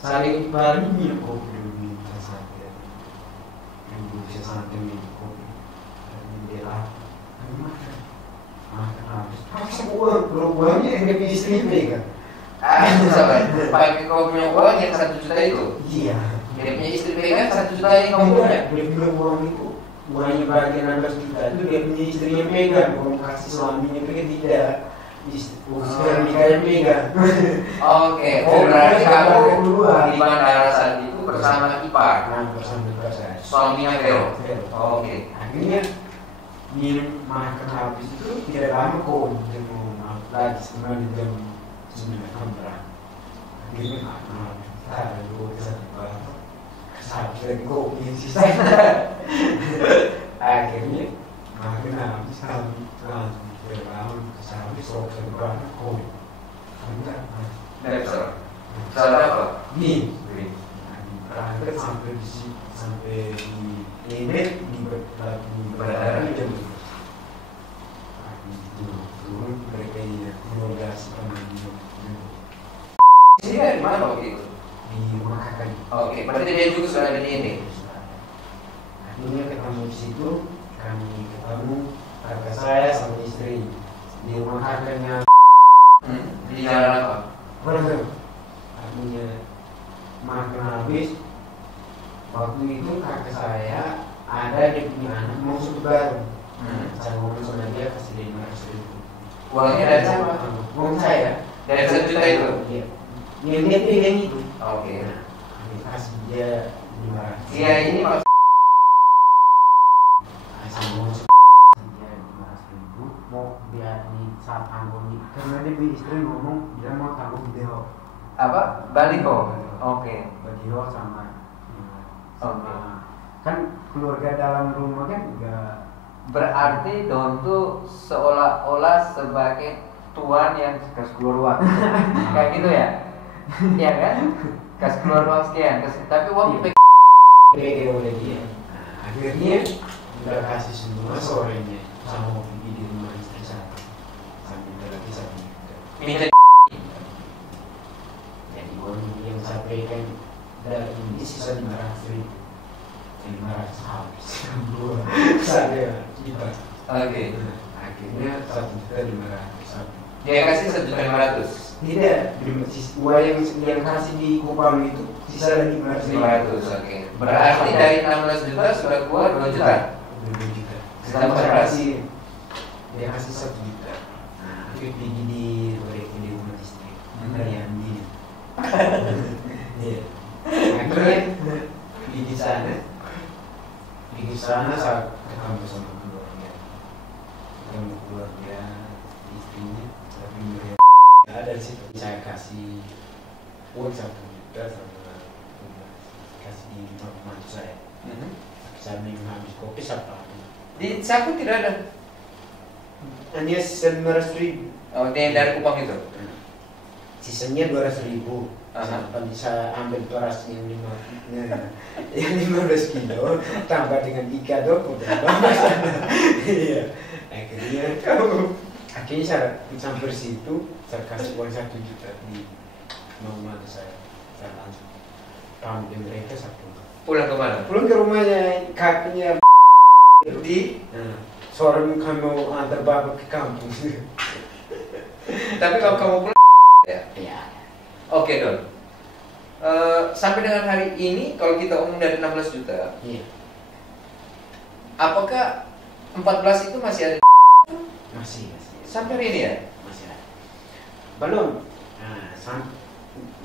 saling bari minum kopi dulu di sampai ibu saya sampai minum kopi dan dia lah makan habis uang kalau uangnya yang lebih istri kan Sabar. Pakai kau punya uang yang 1 juta itu. iya Dia punya istri pegang 1 juta yang kamu punya. dia bilang uang itu uangnya bagian 16 juta itu dia punya istrinya pegang uang kasih suaminya pegang tidak istri yang pegang Oke, berarti kamu di bandara saat itu bersama ipar. bersama saya Suaminya Vero. Oke. akhirnya minum makan habis itu tidak lama kok jam lagi sebenarnya jam 9 berapa akhirnya makan habis ada 2 habis lagi kopi sisa akhirnya makan habis kami langsung berbangun habis sok berapa kopi Dari pesawat. Pesawat apa? nih berangkat sampai di sini sampai di Emet di bandara jam turun mereka ya 15 Sini di mana waktu itu? di rumah kakak. Oke, berarti dia juga sudah ada di ND. Akhirnya ketemu di situ kami ketemu kakak saya sama istri di rumah kakaknya. Di jalan apa? Bener. Akhirnya makan habis. Waktu itu kakak saya ada dia punya anak mau suruh baru. Saya ngomong sama dia kasih dia 500.000. Uangnya dari siapa? Uang saya. Dari 1 juta itu? Iya. Dia pegang itu. Oke. Kami kasih dia 500. Iya ini maksud. Saya ngomong dia 500.000 mau dia di saat tanggung ini karena dia punya istri ngomong dia mau tanggung video. Apa? Baliho. Oke. Video sama Oke. kan keluarga dalam rumah kan enggak Berarti Don tuh seolah-olah sebagai tuan yang kas keluar uang. Kayak gitu ya? Iya kan? Kas keluar uang sekian, tapi uang pegang oleh dia. Akhirnya udah kasih semua sorenya sama mau pergi di rumah istri saya sambil lagi satu minta. jadi uang yang saya pegang dari ini sisa 500.000 500 habis. Saya kita. Oke. Akhirnya 1.500.000 habis. Dia kasih 1.500.000. Tidak, uang yang kasih di Kupang itu sisa lagi 500. Oke. Berarti dari 16 juta sudah keluar 2 juta. 2 juta. Sedangkan beras. Dia kasih 1 juta. Nah, aku pergi di proyek di rumah istri. Dari Andi. Iya. Akhirnya di sana saya ketemu sama keluarga istrinya, tapi mereka ada di situ. Saya kasih uang 1 juta sama kasih di mantu saya. Saya minum habis kopi siapa? Di saku tidak ada. Hanya sisa 500.000. Oh, ini yang dari Kupang itu. Sisanya 200.000. Saya ambil beras yang 15 kilo tambah dengan ikan dong. Iya. Akhirnya saya sampai situ saya kasih uang 1 juta di rumah saya. Saya langsung pamit mereka saya Pulang ke mana? pulang ke rumahnya kakinya Di. sore kami mau antar bapak ke kampung. Tapi kalau kamu pulang ya. Iya. Oke, Don. Sampai dengan hari ini kalau kita umum dari 16 juta, Iya. apakah 14 itu masih ada? Masih. Sampai hari ini ya? Masih ada. Belum. Nah,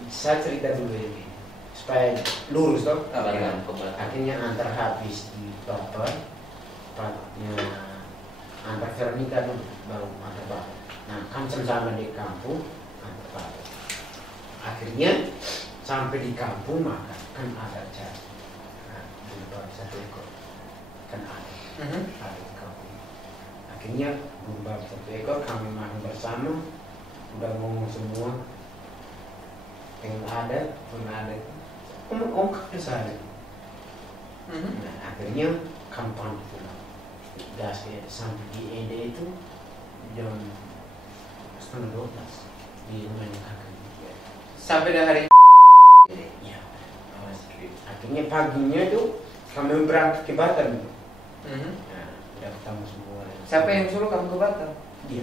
saya cerita dulu ini supaya lurus toh. Iya. Akhirnya antar habis di bapak, antar Veronica dulu baru antar bapak. Nah, kan sama di kampung antar bapak. Akhirnya sampai di kampung makan kan ada acara. Nah, bumbab 1 ekor kan ada. Ada di kampung. Akhirnya bumbab 1 ekor kami makan bersama. Udah ngomong semua. Yang ada pun ada. Om ke saya. Nah, akhirnya kampung pulang. Gas ya sampai di Ede itu jam 11:30 di rumahnya kakak. Sampai dengan hari Ya, akhirnya paginya tuh kami berangkat ke Batam. Nah, udah ketemu semua. Siapa yang suruh kamu ke Batam? Dia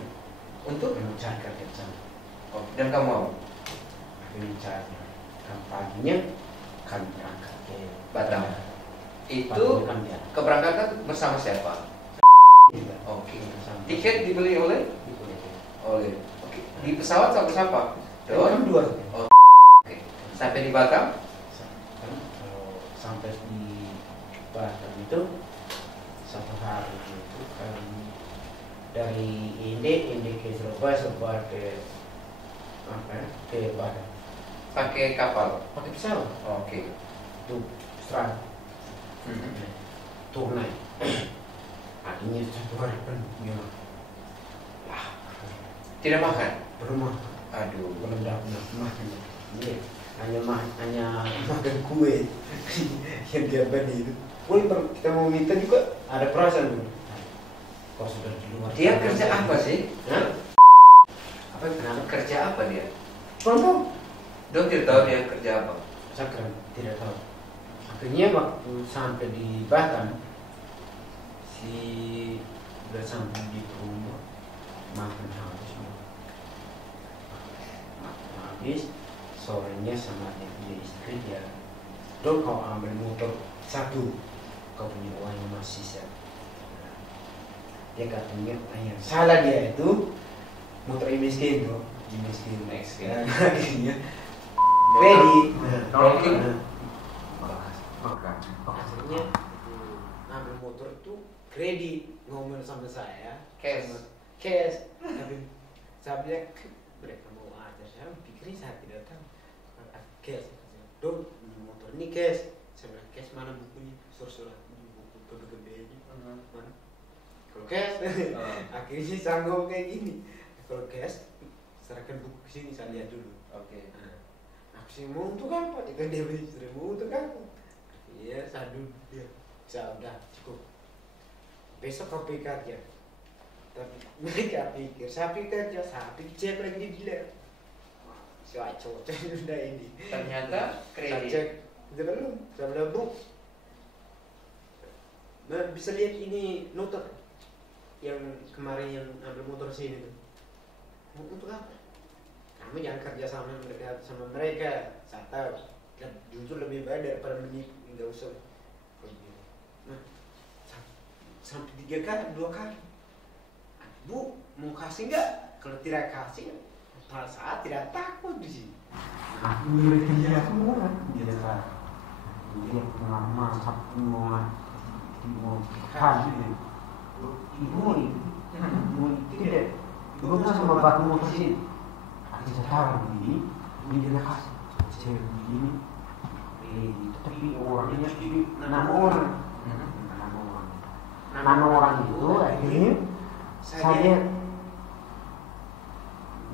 Untuk? mencari kerja sana. Oh, dan kamu mau? Akhirnya cari. Kan paginya kami berangkat ke Batam. Itu Paginya kami jalan. keberangkatan bersama siapa? Iya. Oke. Bersama. Tiket dibeli oleh? Oleh. Oke. Di pesawat sama siapa? Kami dua. Oh. Oke. Sampai di Batam? Kan kalau sampai di Batam itu 1 hari itu kan dari Inde ke Surabaya ke ke Batam Pakai kapal. pakai pesawat. Oke. Tuh serang tuh naik. Akhirnya 1 hari penuh memang. Tidak makan? Belum makan. Aduh. Belum dapat makan. Iya. Hanya makan kue yang tiap hari itu. Kita mau minta juga ada perasaan dulu. Kau sudah di luar. Dia kerja apa sih? Hah? Apa kerja apa dia? Belum tahu. Dong tidak tahu dia kerja apa. Saya tidak tahu. Akhirnya waktu sampai di Batam, udah sampai di rumah makan habis. Makan habis, sorenya sama dia istri dia. Dong kau ambil motor 1, kau punya uang yang masih sisa. Dia katanya yang salah dia itu motor miskin tuh, miskin. Akhirnya ready. Akhirnya ambil motor itu kredit ngomong sama saya cash tapi saya bilang mereka mau aja saya pikirin saya tidak tahu cash dong motor ini cash saya bilang cash mana bukunya surat buku gede mana kalau cash akhirnya saya ngomong kayak gini kalau cash serahkan buku ke sini saya lihat dulu. Oke. Aku sih mau untuk apa itu dia bilang mau untuk apa iya saya dulu dia saya udah cukup besok kau pergi kerja tapi mereka pikir saya cek lagi di dealer saya cocok udah ini Ternyata saya kredit. cek belum saya belum book Nah, bisa lihat ini Nutter yang kemarin yang ambil motor sini tuh. Untuk apa? Kamu jangan kerja sama mereka. Saya tahu. Dan jujur lebih baik daripada menipu. Nggak usah. Nah, sampai 3 kali, 2 kali. Bu, mau kasih nggak? Kalau tidak kasih, pada saat tidak takut di sini. Dia semua. Dia pernah masak mau kasih. Ibu tidak. Ibu kan sama batu mau kasih. Aku sekarang ini dia kasih. Saya begini. Tapi orangnya 6 orang. 6 orang itu akhirnya saya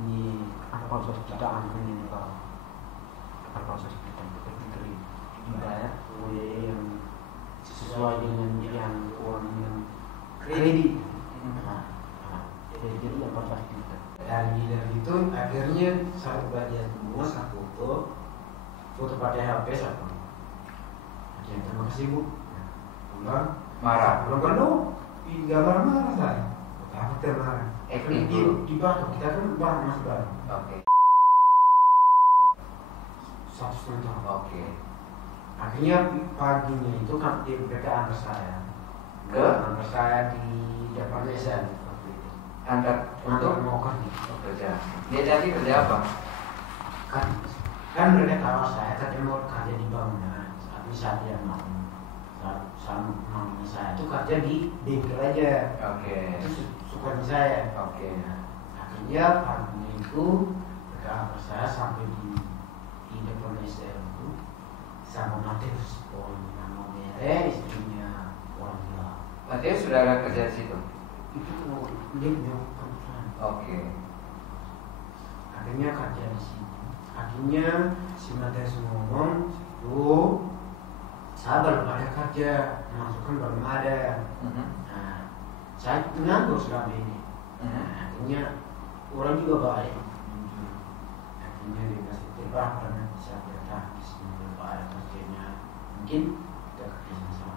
ini apa proses jutaan ini Pak? Apa proses kita diberi dibayar oleh yang sesuai dengan yang orang yang kredit. Jadi apa proses kita? Dan itu akhirnya saya bagian semua saya foto pada HP saya. Terima kasih Bu. Pulang Marah. Belum gambar marah saya. Aku termarah. Di Batu kita kan barang masih barang. Oke. 1,5 tahun. Oke. Akhirnya paginya itu kan mereka antar saya. Antar saya di depan desa. Antar Untuk mau kerja. Dia jadi kerja apa? Kan mereka tahu saya tadi mau kerja di bangunan. Tapi saat dia mau sama saya itu kerja di bengkel aja. Oke. Itu suka saya. Oke. Akhirnya paginya itu mereka antar saya sampai di depan desa itu sama Mateus, orang nama merah, istrinya orang gelap. Mateus sudah ada kerja di situ. Itu dia punya perusahaan. Oke. Akhirnya kerja di situ. Akhirnya si Mateus ngomong, saya belum ada kerja, masukan belum ada. Nah, saya nganggur selama ini. Akhirnya orang juga baik. Akhirnya dia kasih terbang karena saya bertahan di sini belum ada kerjanya. Mungkin kita kerja sama.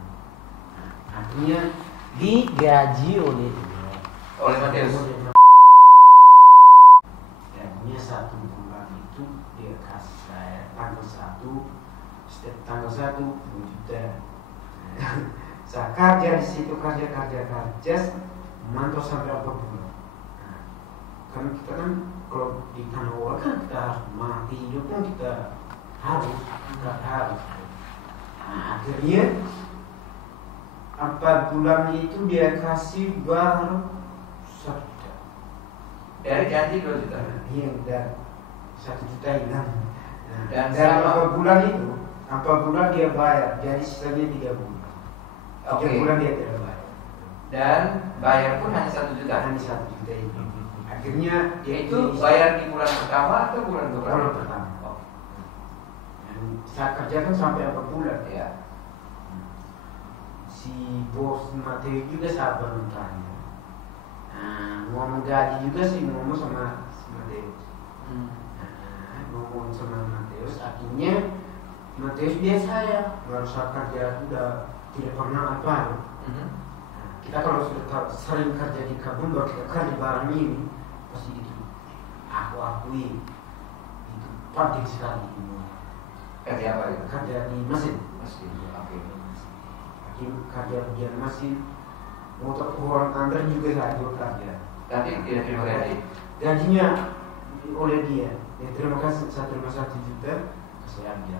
Nah, akhirnya digaji oleh Mateus. Akhirnya 1 bulan itu dia kasih saya tanggal 1. Setiap tanggal 1 10 juta. Saya kerja di situ kerja mantau sampai apa bulan. Nah, kan kita kan kalau di tanah orang kan kita harus mati hidup pun kita harus. Nah, akhirnya 4 bulan itu dia kasih baru 1 juta. Dari janji 2 juta. Iya, dan 1 juta hilang. Nah, Dan dari sama- 4 bulan itu 4 bulan dia bayar, jadi sisanya 3 bulan. 3 Oke. bulan dia tidak bayar. Dan bayar pun hanya 1 juta. Hanya 1 juta itu. Akhirnya dia Itu bayar di bulan pertama atau bulan bulan keberapa? pertama. Oh, Dan saya kerjakan sampai 4 bulan. iya. Si bos Mateo juga saya belum tanya. Nah, ngomong gaji juga sih ngomong sama si Mateus. Ngomong sama Mateus, akhirnya Mateus biasa ya, baru saya kerja sudah tidak pernah apa. Kita kalau sudah sering kerja di kebun baru kita kerja barang ini pasti itu. Aku akui itu penting sekali ini. Kerja apa itu? Kerja di mesin. Mesin. Oke. Kerja bagian mesin. Untuk orang antar juga saya juga kerja. Tapi tidak terima gaji. Gajinya oleh dia. Ya, terima kasih, saya terima 1 juta. Saya aja.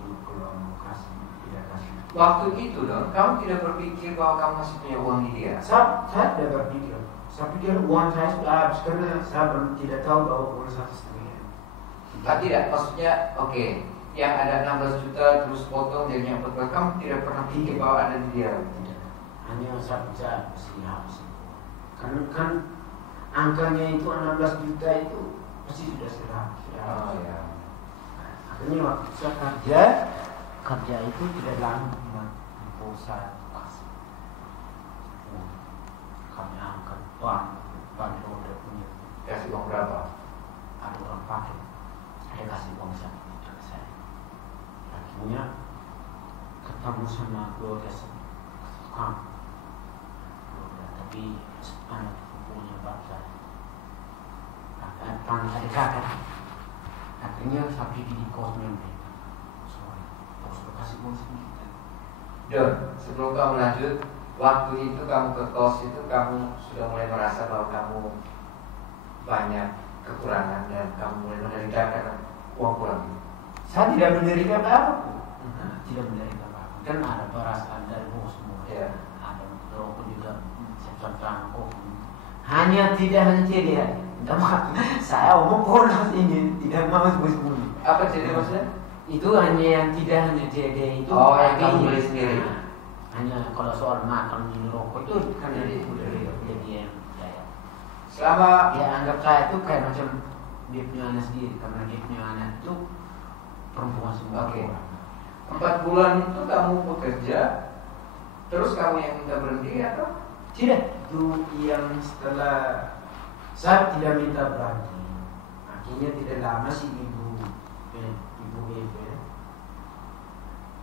Kalau mau kasih, tidak kasih. Waktu itu dong, kamu tidak berpikir bahwa kamu masih punya uang di dia. Saya tidak berpikir. Saya pikir uang saya sudah habis karena saya belum tidak tahu bahwa uang 1,5. Tidak, maksudnya oke, yang ada 16 juta terus potong jadinya 14, kamu tidak pernah pikir bahwa ada di dia. Tidak. Hanya saya bisa mesti habis. Karena kan angkanya itu 16 juta itu pasti sudah serah. Oh ya. Akhirnya waktu saya kerja itu tidak lama cuma bosan kasih. Kami angkat uang udah punya. Kasih uang berapa? Ada orang pakai. Saya kasih uang 1 juta ke saya. Akhirnya ketemu sama keluarga paham. Tapi anak punya bangsa. Ada kakak. Akhirnya saya pergi di kosnya mereka. Sorry, harus kasih bos kita. Don, sebelum kamu lanjut, waktu itu kamu ke kos itu kamu sudah mulai merasa bahwa kamu banyak kekurangan dan kamu mulai menderita karena uang kurang. Saya tidak menderita apa-apa. Tidak menderita apa-apa. Kan ada perasaan dari bos semua. Ya. Ada rokok juga, siap-siap kok. Tidak hanya CD. Saya omong polos ini tidak mau sembunyi. Apa CD maksudnya? Itu hanya yang tidak hanya CD itu. Oh, yang kamu beli sendiri. Hanya kalau soal makan minum rokok itu kan dari kejadian saya. Selama Ya anggap saya itu kayak macam dia punya anak sendiri karena dia punya anak itu perempuan semua. Oke. 4 bulan itu kamu bekerja, terus kamu yang minta berhenti atau? Tidak, itu yang setelah saya tidak minta berhenti. Akhirnya tidak lama si ibu itu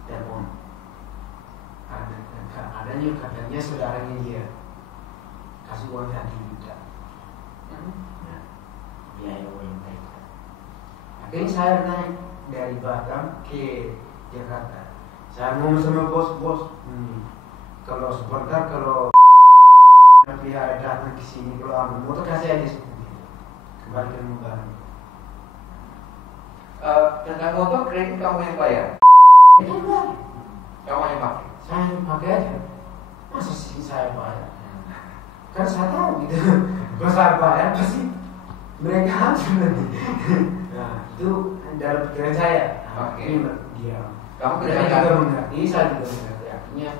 telepon. Adanya katanya saudaranya dia kasih uang 1 juta. Nah, biaya uang mereka. Akhirnya saya naik dari Batam ke Jakarta. Saya ngomong sama bos, kalau sebentar kalau pihak datang ke sini kalau ambil motor kasih aja kembali ke mobil. Tentang motor kredit kamu yang bayar? Itu enggak. Kamu yang pakai? Saya yang pakai aja. Masa sih saya bayar? Kan saya tahu gitu. Kalau saya bayar pasti mereka harus nanti. Nah itu dalam pikiran saya. Oke. Ini dia. Kamu Saya kerjakan? juga mengerti, saya juga mengerti. Artinya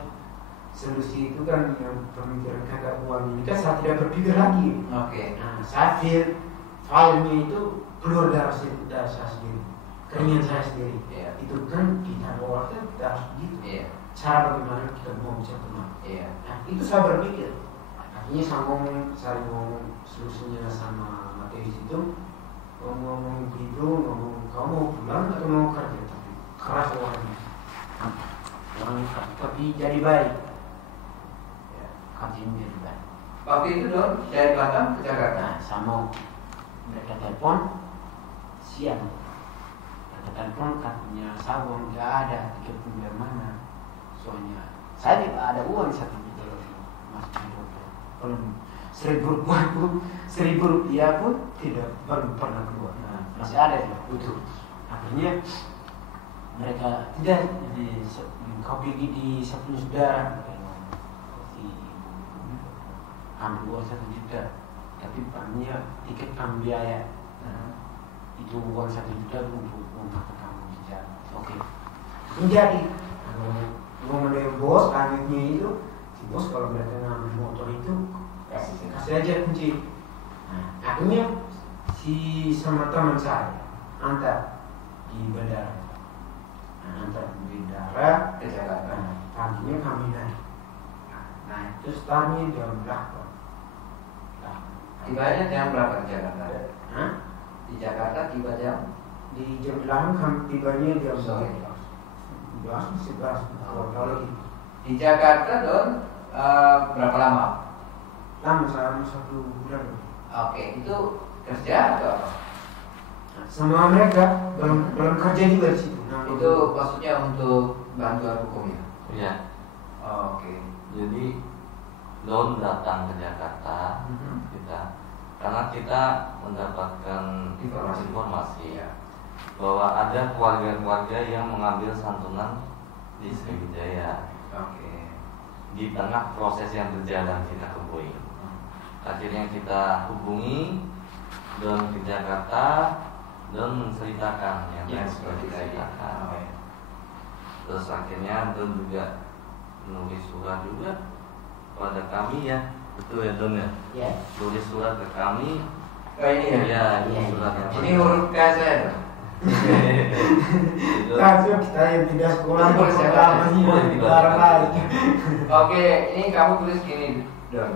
solusi itu kan yang pemikiran kakak uang ini kan saya tidak berpikir lagi. Oke. Nah, saya filenya itu keluar dari saya sendiri, keinginan saya sendiri. Iya. Itu kan kita bawa kita harus gitu. Iya. Cara bagaimana kita mau bisa tenang. Iya. Nah, itu saya berpikir. Akhirnya saya ngomong solusinya sama Mateus itu, ngomong itu, ngomong kamu mau pulang atau mau kerja, tapi keras orangnya. Orang tapi jadi baik. Kajian jadi baik. Waktu itu Don dari Batam ke Jakarta. Nah, sama mereka telepon siang. Mereka telepon katanya saya uang nggak ada, tiket pun dari mana? Soalnya saya tidak ada uang 1 juta lagi, Mas Jodoh. Belum 1.000 rupiah pun, 1.000 rupiah pun belum pernah keluar. Nah, masih ada ya, butuh. Akhirnya mereka tidak kau pergi di satu saudara. Ambil uang 1 juta, tapi banknya tiket kamu biaya. Itu uang 1 juta untuk kamu jajan. Oke. Menjadi ngomong dengan bos, anaknya itu, si bos kalau mereka ngambil motor itu kasih aja kunci. Nah, akhirnya si sama teman saya antar di bandara. Antar di bandara Ke Jakarta. paginya kami naik. Nah itu startnya jam berapa? Tibanya jam berapa di Jakarta? Hah? Di Jakarta tiba jam? Di jam 8 kami tibanya jam Sore. 11. Lagi. Di Jakarta Don berapa lama? Lama selama 1 bulan. Oke, itu kerja atau apa? Sama mereka belum kerja juga di situ. Nah, Itu maksudnya untuk bantuan hukum ya? Iya. Oke. Jadi Don datang ke Jakarta kita karena kita mendapatkan informasi Ya. bahwa ada keluarga-keluarga yang mengambil santunan di Sriwijaya. Oke. Di tengah proses yang berjalan kita hubungi. Akhirnya kita hubungi Don ke Jakarta dan menceritakan yang Ya, seperti seperti tadi. ceritakan. Oh, ya. Terus akhirnya Don juga menulis surat juga pada kami ya, betul ya Don ya? Ya. Tulis surat ke kami. Oh ini ya? Ya, ini Ya, surat ya. yang Ini huruf K saya Don. Itu. Kacau kita yang tidak sekolah Boleh saya pertama baca? sih Boleh dibaca. barang lagi. Oke, ini kamu tulis gini Don.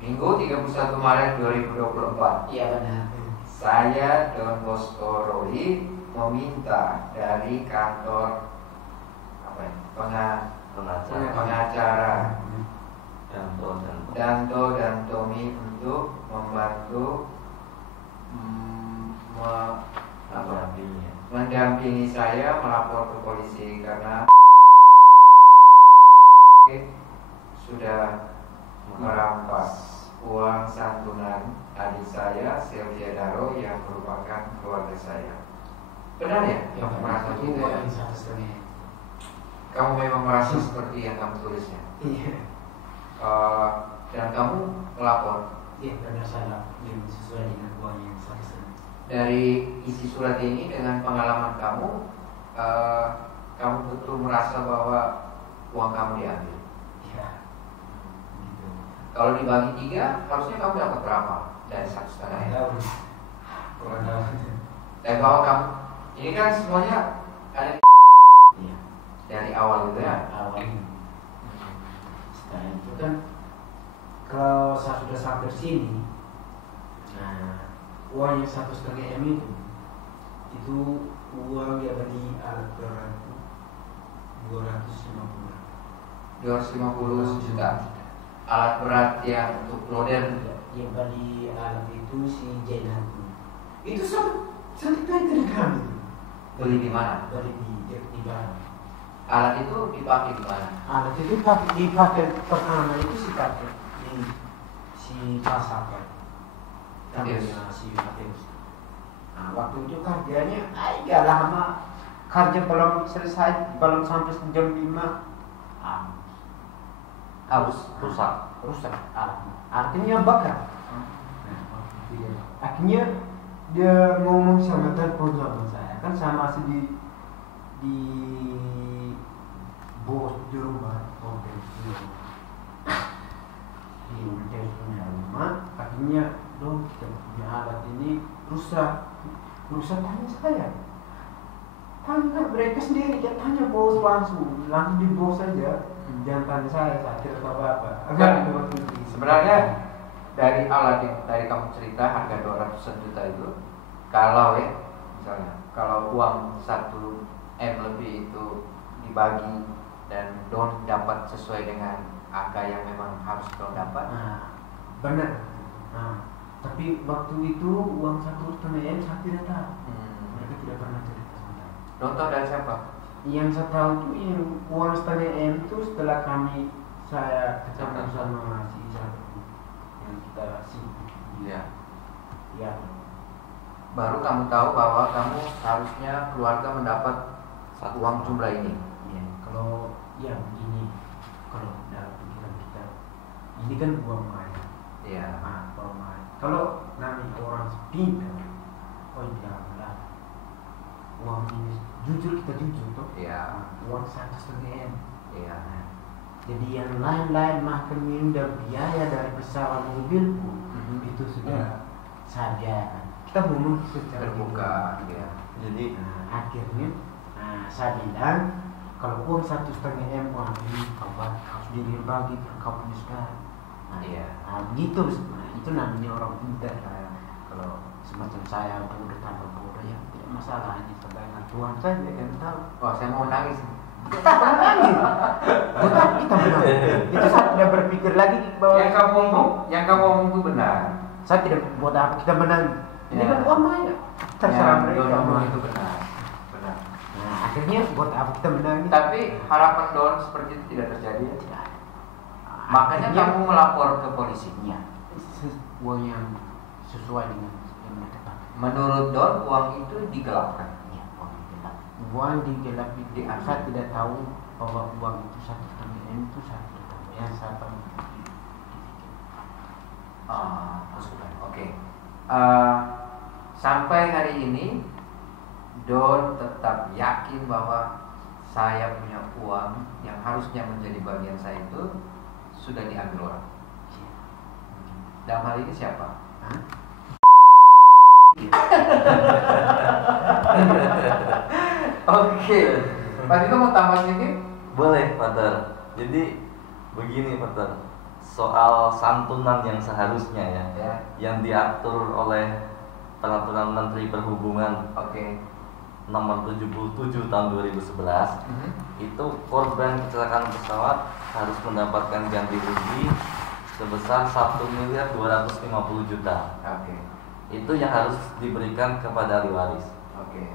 Minggu 31 Maret 2024. Iya benar. Saya Don Bosco Roy meminta dari kantor apa ya, pengacara Danto dan Tommy untuk membantu mendampingi saya melapor ke polisi karena sudah merampas uang santunan adik saya Sylvia Daro yang merupakan keluarga saya. Benar ya? Kamu merasa gitu ya? Kamu memang merasa seperti yang kamu tulisnya? Iya. Dan kamu melapor? Iya, karena saya sesuai dengan uang yang saya senang. Dari isi surat ini dengan pengalaman kamu, kamu betul merasa bahwa uang kamu diambil. Iya. Gitu. Kalau dibagi 3, harusnya kamu dapat berapa dari 1,5 M? Kurang tahu. Dan kalau kamu, ini kan semuanya ada Iya. dari awal gitu ya? Awalnya. Setelah itu kan, kalau saya sudah sampai sini, nah uang yang 1,5 M itu uang yang beli alat berat 250 juta. Alat berat yang untuk loader yang beli alat itu si Jainan itu satu itu kami beli di mana? beli di barang. Alat itu dipakai di mana? Alat itu dipakai pertama itu si pakai di si pasar kan. Namanya si Mateus. Nah, waktu itu kerjanya agak lama, kerja belum selesai, belum sampai jam 5 Harus rusak alatnya. Artinya bakar. Akhirnya dia ngomong sama telepon sama saya, kan saya masih di bos di rumah hotel di hotel punya rumah. Akhirnya dong kita punya alat ini rusak tanya saya, tanya mereka sendiri, jangan tanya bos langsung di bos saja, jangan tanya saya tidak tahu apa. Sebenarnya dari alat yang dari kamu cerita harga 200 juta itu, kalau ya misalnya kalau uang 1 M lebih itu dibagi dan Don dapat sesuai dengan angka yang memang harus Don dapat. Benar. Tapi waktu itu uang 1,5 M saya tidak tahu. Mereka tidak pernah cerita sama saya. Don tahu dari siapa? Yang saya tahu itu yang uang 1,5 M itu setelah saya ketemu sama si satu yang kita Iya. Ya. Baru kamu tahu bahwa kamu harusnya keluarga mendapat uang jumlah ini. Ya, kalau ya begini, kalau dalam pikiran kita ini kan uang main. Iya. Uang main. Kalau namanya orang pintar, janganlah uang ini jujur toh. Iya. Uang 1,5 M. Iya. Jadi yang lain-lain makan minum dan biaya dari pesawat mobil pun itu sudah saya biayakan. Kita ngomong secara Terbuka, ya. Jadi akhirnya saya bilang kalau uang 1,5 M ini kau harus dibagi ke kau punya sekarang. Iya. Begitu itu namanya orang pintar. Kalau semacam saya bodoh tambah bodoh ya tidak masalah, hanya sebagai Tuhan saja yang tahu. Wah, saya mau nangis. Kita menang. Itu saya tidak berpikir lagi bahwa yang kamu omong itu benar. saya tidak buat apa kita menang. Ini kan uang main. Terserah mereka. Yang itu benar. Nah, akhirnya buat apa kita menang? Tapi harapan Don seperti itu tidak terjadi. Tidak. Makanya kamu melapor ke polisi. Iya. Uang yang sesuai dengan yang mereka pakai. Menurut Don uang itu digelapkan. Iya, uang digelap. Uang digelap itu saya tidak tahu bahwa uang itu 1,5 M itu saya tidak tahu. Yang saya tahu. Oke. Sampai hari ini Don tetap yakin bahwa saya punya uang yang harusnya menjadi bagian saya itu sudah diambil orang. Dalam hal ini siapa? Oke. Pak Tito mau tambah sedikit? boleh, Father. Jadi begini, Father. Soal santunan yang seharusnya Ya. yang diatur oleh peraturan Menteri Perhubungan Oke. nomor 77 tahun 2011 itu korban kecelakaan pesawat harus mendapatkan ganti rugi sebesar 1.250.000.000. Oke. Itu yang harus diberikan kepada ahli waris. Oke.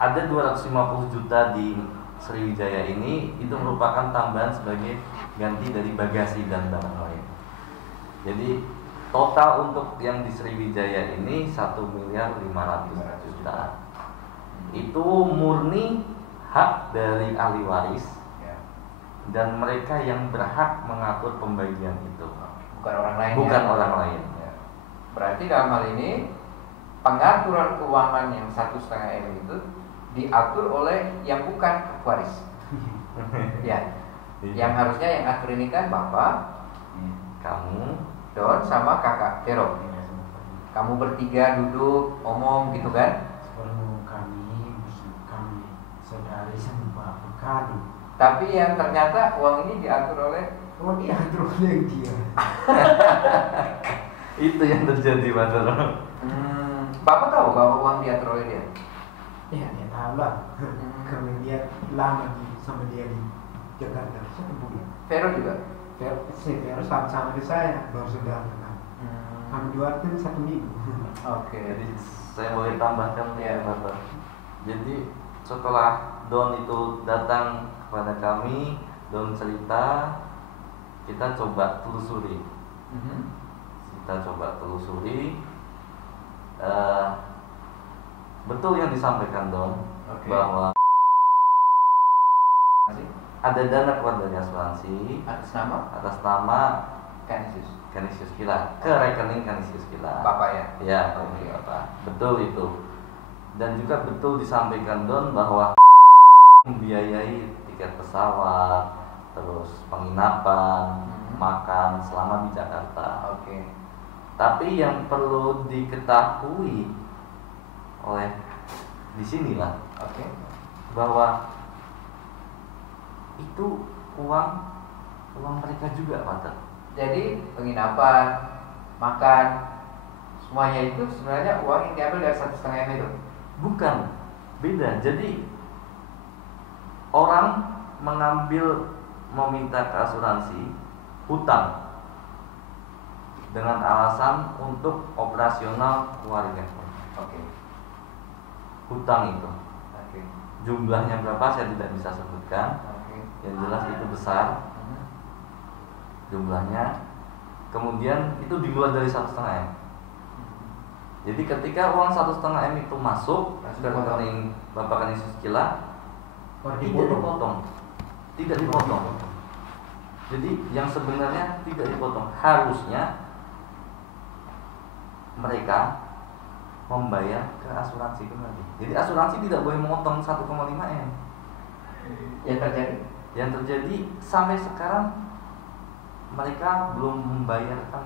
Ada 250 juta di Sriwijaya ini, itu merupakan tambahan sebagai ganti dari bagasi dan barang lain. Jadi total untuk yang di Sriwijaya ini 1.500.000.000. Itu murni hak dari ahli waris Ya. dan mereka yang berhak mengatur pembagian itu, Bukan orang lain. bukan ya? orang lain. Ya. Berarti dalam hal ini pengaturan keuangan yang 1,5 M itu diatur oleh yang bukan hak waris. Ya. Yang harusnya yang atur ini kan Bapak, Kamu, Don sama Kakak Vero. Kamu bertiga duduk ngomong gitu kan? Sebelum kami saudari sama Bekadu. Tapi yang ternyata uang ini diatur oleh Oh dia terus yang dia. itu yang terjadi Pak Doro. Bapak tahu bahwa uang diatur oleh dia? Ya dia tahu lah. Karena dia lama sama dia di Jakarta 1 bulan. Vero juga? Vero sama dengan saya baru sudah kenal. Kami dua itu 1 minggu. Oke. Jadi saya boleh tambahkan ya Bapak. Jadi setelah Don itu datang kepada kami, Don cerita, kita coba telusuri. Betul yang disampaikan Don, Oke. bahwa Masih? ada dana keluarga asuransi Atas nama atas nama Kanisius. Kanisius Kila ke rekening Kanisius Kila. Bapak ya? Ya, Oke. Bapak. Betul itu. Dan juga betul disampaikan Don bahwa membiayai tiket pesawat, terus penginapan, makan selama di Jakarta. Oke. Tapi yang perlu diketahui oleh di sinilah Oke. bahwa itu uang mereka juga, Pak. Jadi penginapan, makan, semuanya itu sebenarnya uang yang diambil dari 1,5 M itu. Bukan, beda. Jadi orang meminta ke asuransi hutang dengan alasan untuk operasional keluarga. Oke. Hutang itu Oke. jumlahnya berapa saya tidak bisa sebutkan. Oke. Yang jelas itu besar jumlahnya. Kemudian itu di luar dari 1,5 M. Jadi ketika uang 1,5 M itu masuk ke rekening Bapak Kanisius Kila, tidak dipotong. Jadi yang sebenarnya tidak dipotong, harusnya mereka membayar ke asuransi kembali. Jadi asuransi tidak boleh memotong 1,5 M. Yang terjadi sampai sekarang mereka belum membayarkan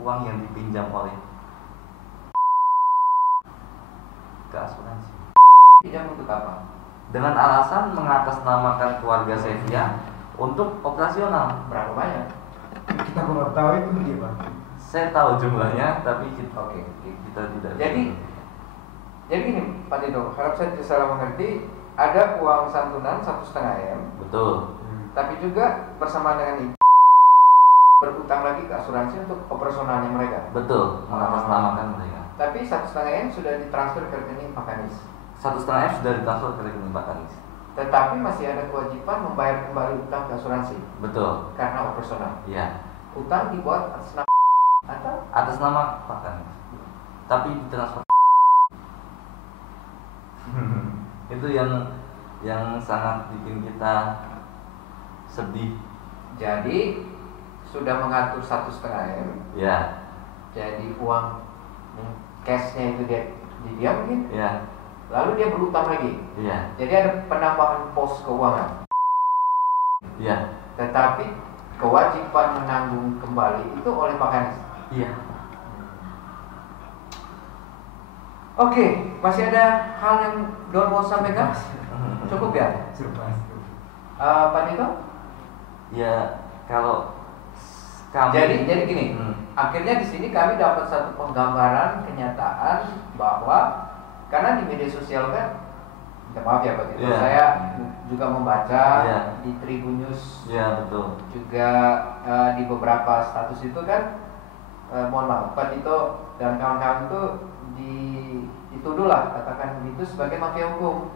uang yang dipinjam oleh ke asuransi. Pinjam untuk apa? Dengan alasan mengatasnamakan keluarga Sevia untuk operasional. Berapa banyak? Kita baru tahu itu dia Pak. Saya tahu jumlahnya, tapi kita Oke. tidak. Jadi gini Pak Dido, harap saya tidak salah mengerti. Ada uang santunan 1,5 M, Betul. tapi juga bersama dengan itu berutang lagi ke asuransi untuk operasionalnya mereka. Betul, mengatasnamakan mereka. Tapi 1,5 M sudah ditransfer ke rekening Pak Kanis. 1,5 M sudah ditransfer ke rekening Pak Kanis. Tetapi masih ada kewajiban membayar kembali utang ke asuransi Betul. karena operasional. Iya. Utang dibuat atas nama atau Atas nama Pak Kanis. Tapi ditransfer. Itu yang sangat bikin kita sedih. jadi sudah mengatur 1,5 M. Ya. Jadi uang cashnya itu dia mungkin. Ya. Lalu dia berutang lagi. Iya. Jadi ada penambahan pos keuangan. Iya. Tetapi kewajiban menanggung kembali itu oleh Pak Kanis. Iya. Oke, masih ada hal yang Don mau sampaikan? Cukup ya? Surprise. Pak Nito? Ya, kalau kami Jadi gini, akhirnya di sini kami dapat satu penggambaran kenyataan bahwa karena di media sosial kan minta maaf ya Pak Tito, Iya. saya juga membaca Iya. di Tribun News Ya betul. juga di beberapa status itu kan mohon maaf Pak Tito dan kawan-kawan itu dituduh lah katakan begitu sebagai mafia hukum.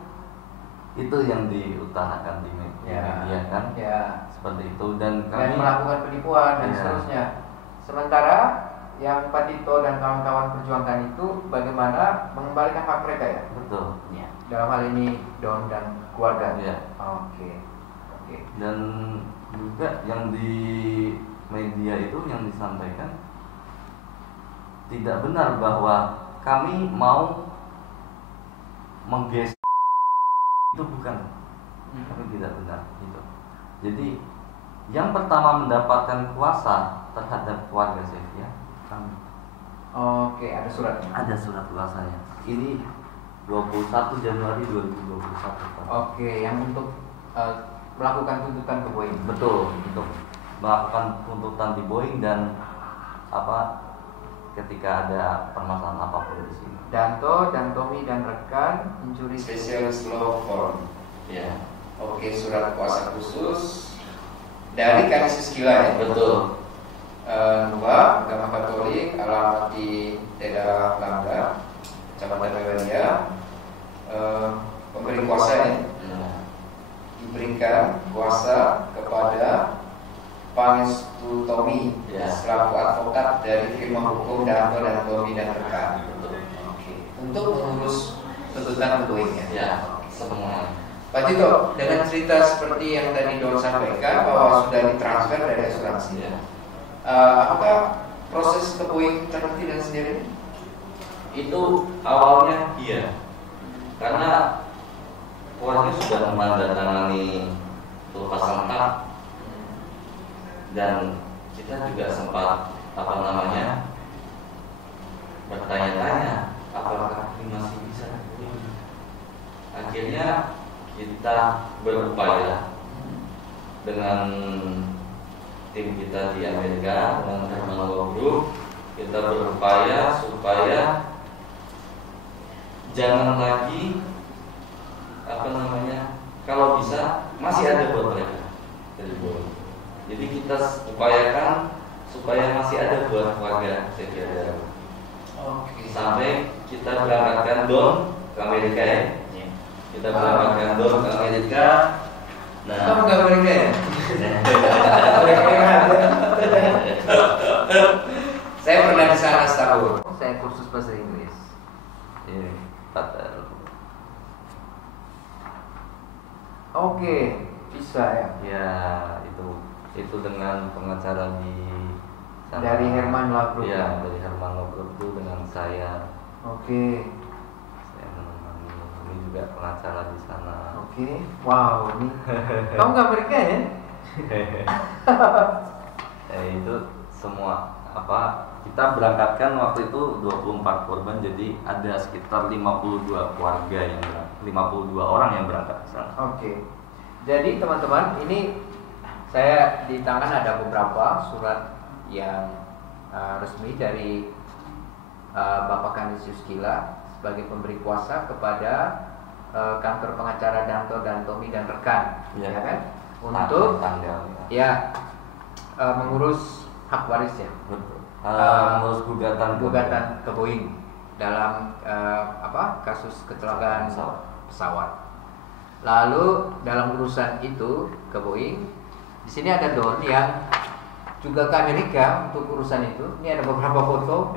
Itu yang diutarakan di media kan, Ya. seperti itu, dan Dan kami melakukan penipuan dan Iya. seterusnya. Sementara yang Pak Tito dan kawan-kawan perjuangkan itu bagaimana mengembalikan hak mereka ya? betul. Ya. Dalam hal ini Don dan keluarga. Ya. Oke. Dan juga yang di media itu yang disampaikan tidak benar bahwa kami mau menggeser, itu bukan, kami tidak benar gitu. Jadi yang pertama mendapatkan kuasa terhadap keluarga Sevia kami. Oke, ada suratnya. Ada surat kuasanya. Ini 21 Januari 2021. Pak. Oke, yang untuk melakukan tuntutan ke Boeing. Betul, betul. Melakukan tuntutan di Boeing dan ketika ada permasalahan apapun di sini. Danto dan Tommy dan rekan mencuri spesialis law firm. Ya, Oke, surat kuasa khusus dari Kanisius Kila ya. betul. Dua, agama Katolik, alamat di daerah Langga, Kecamatan Mewelia. Pemberi kuasa ya, Ya. diberikan kuasa kepada Pangestu Tommy Ya. selaku advokat dari firma hukum Danto dan Tommy dan rekan. Betul. Untuk mengurus tuntutan Boeing ya. Ya, semua. Pak Tito, dengan cerita seperti yang tadi Don sampaikan bahwa sudah ditransfer dari asuransi, Ya. apakah proses ke Boeing terhenti dengan sendiri? Itu awalnya iya, karena keluarga sudah menandatangani pelepasan hak dan kita juga sempat bertanya-tanya apakah ini masih bisa. Akhirnya kita berupaya dengan tim kita di Amerika dengan Herman Law Group, kita berupaya supaya jangan lagi kalau bisa masih ada buat mereka dari Boeing. Jadi kita upayakan supaya masih ada buat keluarga Sevia. Oke. Sampai kita berangkatkan Don ke Amerika ya. Kita berangkatkan Don ke Amerika. Kamu nggak Amerika ya? Saya pernah di sana setahun. Saya kursus bahasa Inggris. Ini Oke, bisa ya. ya itu dengan pengacara di sana. Dari Herman Law Group. Ya, dari Herman Law Group itu dengan saya. Oke. Saya menemani ini juga pengacara di sana. Oke. Wow, ini kamu nggak Amerika ya? Itu semua kita berangkatkan waktu itu 24 korban, jadi ada sekitar 52 keluarga 52 orang yang berangkat ke sana. Oke. Jadi teman-teman, ini saya di tangan ada beberapa surat yang resmi dari Bapak Kanisius Kila sebagai pemberi kuasa kepada kantor pengacara Danto dan Tommy dan rekan, Ya. ya kan? Untuk tanggal mengurus hak waris ya. betul. Mengurus Gugatan ke Boeing dalam kasus kecelakaan pesawat. Lalu dalam urusan itu ke Boeing, di sini ada Don yang juga ke Amerika untuk urusan itu. Ini ada beberapa foto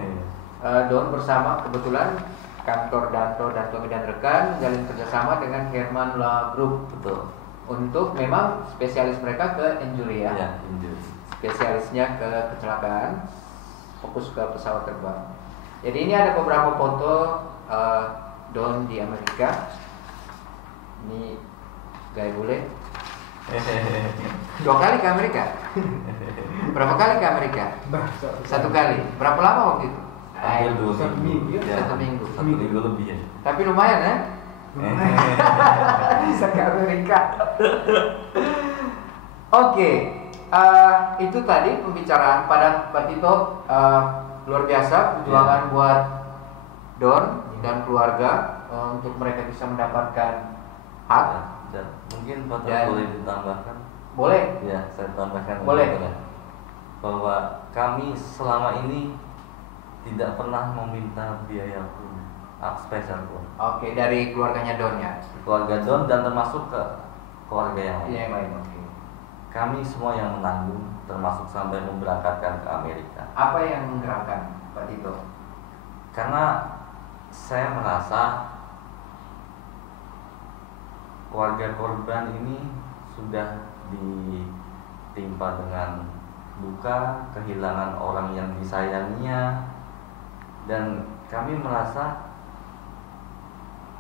Don bersama kebetulan kantor Danto dan Tommy dan rekan menjalin kerjasama dengan Herman Law Group. Betul. Untuk memang spesialis mereka ke injury ya. Ya, injury. Spesialisnya ke kecelakaan, fokus ke pesawat terbang. Jadi ini ada beberapa foto Don di Amerika. Ini gaya bule. 2 kali ke Amerika. Berapa kali ke Amerika? 1 kali. Berapa lama waktu itu? Hampir 2 Satu minggu. minggu. Ya, 1 minggu. 1 minggu lebih ya. Tapi lumayan ya. Bisa ke Amerika. Oke. Itu tadi pembicaraan pada Pak Tito. Luar biasa perjuangan buat Don dan keluarga untuk mereka bisa mendapatkan hak. Dan mungkin Pak Dan- boleh ditambahkan. Boleh. Ya, saya tambahkan Boleh. bahwa kami selama ini tidak pernah meminta biaya pun, hak spesial pun. Oke, dari keluarganya Don ya. Keluarga Don dan termasuk ke keluarga yang lain. Iya, yang lain. Oke. Kami semua yang menanggung, termasuk sampai memberangkatkan ke Amerika. Apa yang menggerakkan Pak Tito? Karena saya merasa keluarga korban ini sudah ditimpa dengan duka, kehilangan orang yang disayanginya, dan kami merasa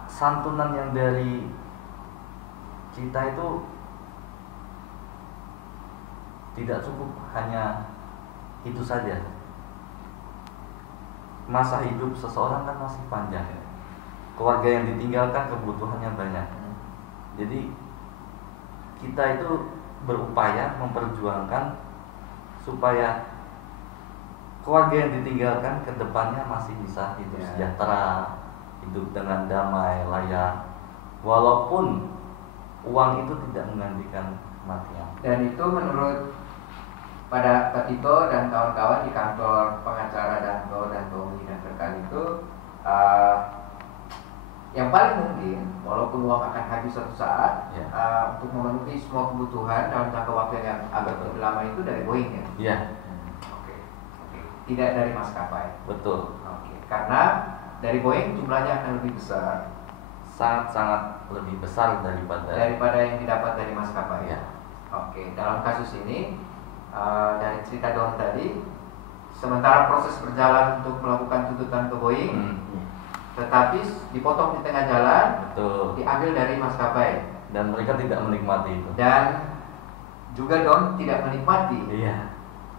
santunan yang dari kita itu tidak cukup hanya itu saja. Masa hidup seseorang kan masih panjang ya. Keluarga yang ditinggalkan kebutuhannya banyak. Jadi kita itu berupaya memperjuangkan supaya keluarga yang ditinggalkan ke depannya masih bisa hidup Ya. sejahtera, hidup dengan damai, layak, walaupun uang itu tidak menggantikan kematian. Dan itu menurut pada Pak Tito dan kawan-kawan di kantor pengacara Danto dan Tommy dan rekan itu yang paling mungkin, walaupun uang akan habis suatu saat, Ya. untuk memenuhi semua kebutuhan dalam jangka waktu yang agak lebih lama itu dari Boeing ya. Iya, Oke. Tidak dari maskapai. betul. Oke. Karena dari Boeing jumlahnya akan lebih besar Sangat-sangat lebih besar daripada yang didapat dari maskapai. Ya. Oke. Dalam kasus ini dari cerita Don tadi, sementara proses berjalan untuk melakukan tuntutan ke Boeing, tetapi dipotong di tengah jalan, Betul. diambil dari maskapai, Dan mereka tidak menikmati itu. dan juga Don tidak menikmati, Iya.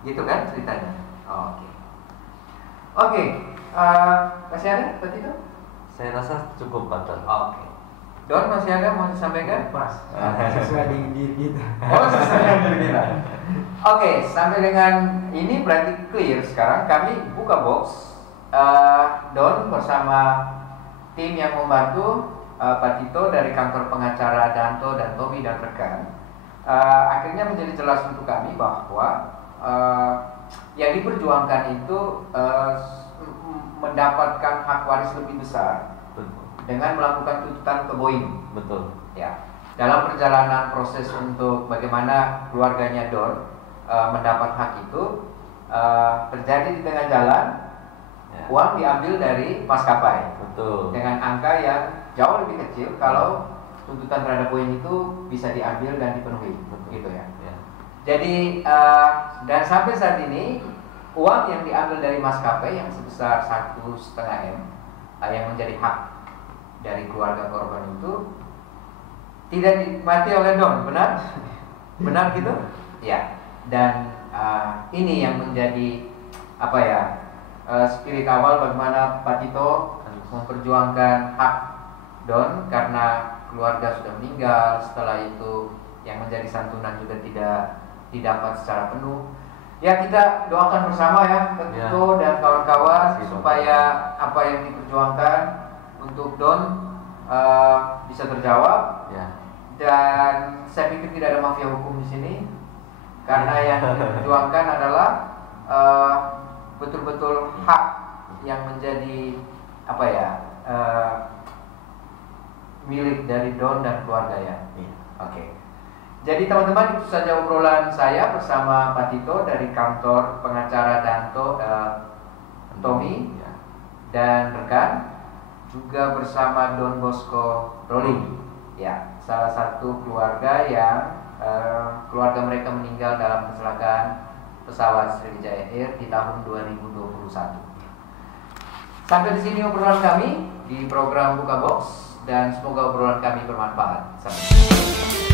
gitu kan ceritanya. Oke, masih ada seperti itu? Saya rasa cukup, Pak. Oke. Don masih ada mau disampaikan? Pas sesuai dengan diri kita. Oh, sesuai dengan kita. Oke, sampai dengan ini berarti clear sekarang. Kami buka box. Don bersama tim yang membantu Pak Tito dari kantor pengacara Danto dan Tommy dan rekan. Akhirnya menjadi jelas untuk kami bahwa yang diperjuangkan itu mendapatkan hak waris lebih besar Betul. dengan melakukan tuntutan ke Boeing. Betul. Ya, dalam perjalanan proses untuk bagaimana keluarganya Don mendapat hak itu terjadi di tengah jalan, Ya. uang diambil dari maskapai Betul. dengan angka yang jauh lebih kecil kalau tuntutan terhadap Boeing itu bisa diambil dan dipenuhi, gitu ya. Ya. Jadi dan sampai saat ini uang yang diambil dari maskapai yang sebesar 1,5 M yang menjadi hak dari keluarga korban itu tidak dinikmati oleh Don, benar? Benar gitu? Ya. Dan ini yang menjadi apa ya, spirit awal bagaimana Pak Tito memperjuangkan hak Don karena keluarga sudah meninggal. Setelah itu yang menjadi santunan juga tidak didapat secara penuh. Ya, kita doakan bersama ya Pak Tito dan kawan-kawan supaya apa yang diperjuangkan untuk Don bisa terjawab. Ya. Dan saya pikir tidak ada mafia hukum di sini karena yang diperjuangkan adalah betul-betul hak yang menjadi apa ya, milik dari Don dan keluarga ya. Oke. Jadi teman-teman, itu saja obrolan saya bersama Pak Tito dari kantor pengacara Danto Tommy dan rekan, juga bersama Don Bosco Rolling, ya, salah satu keluarga yang keluarga mereka meninggal dalam kecelakaan pesawat Sriwijaya Air di tahun 2021. Sampai di sini obrolan kami di program Buka Box, dan semoga obrolan kami bermanfaat. Sampai jumpa.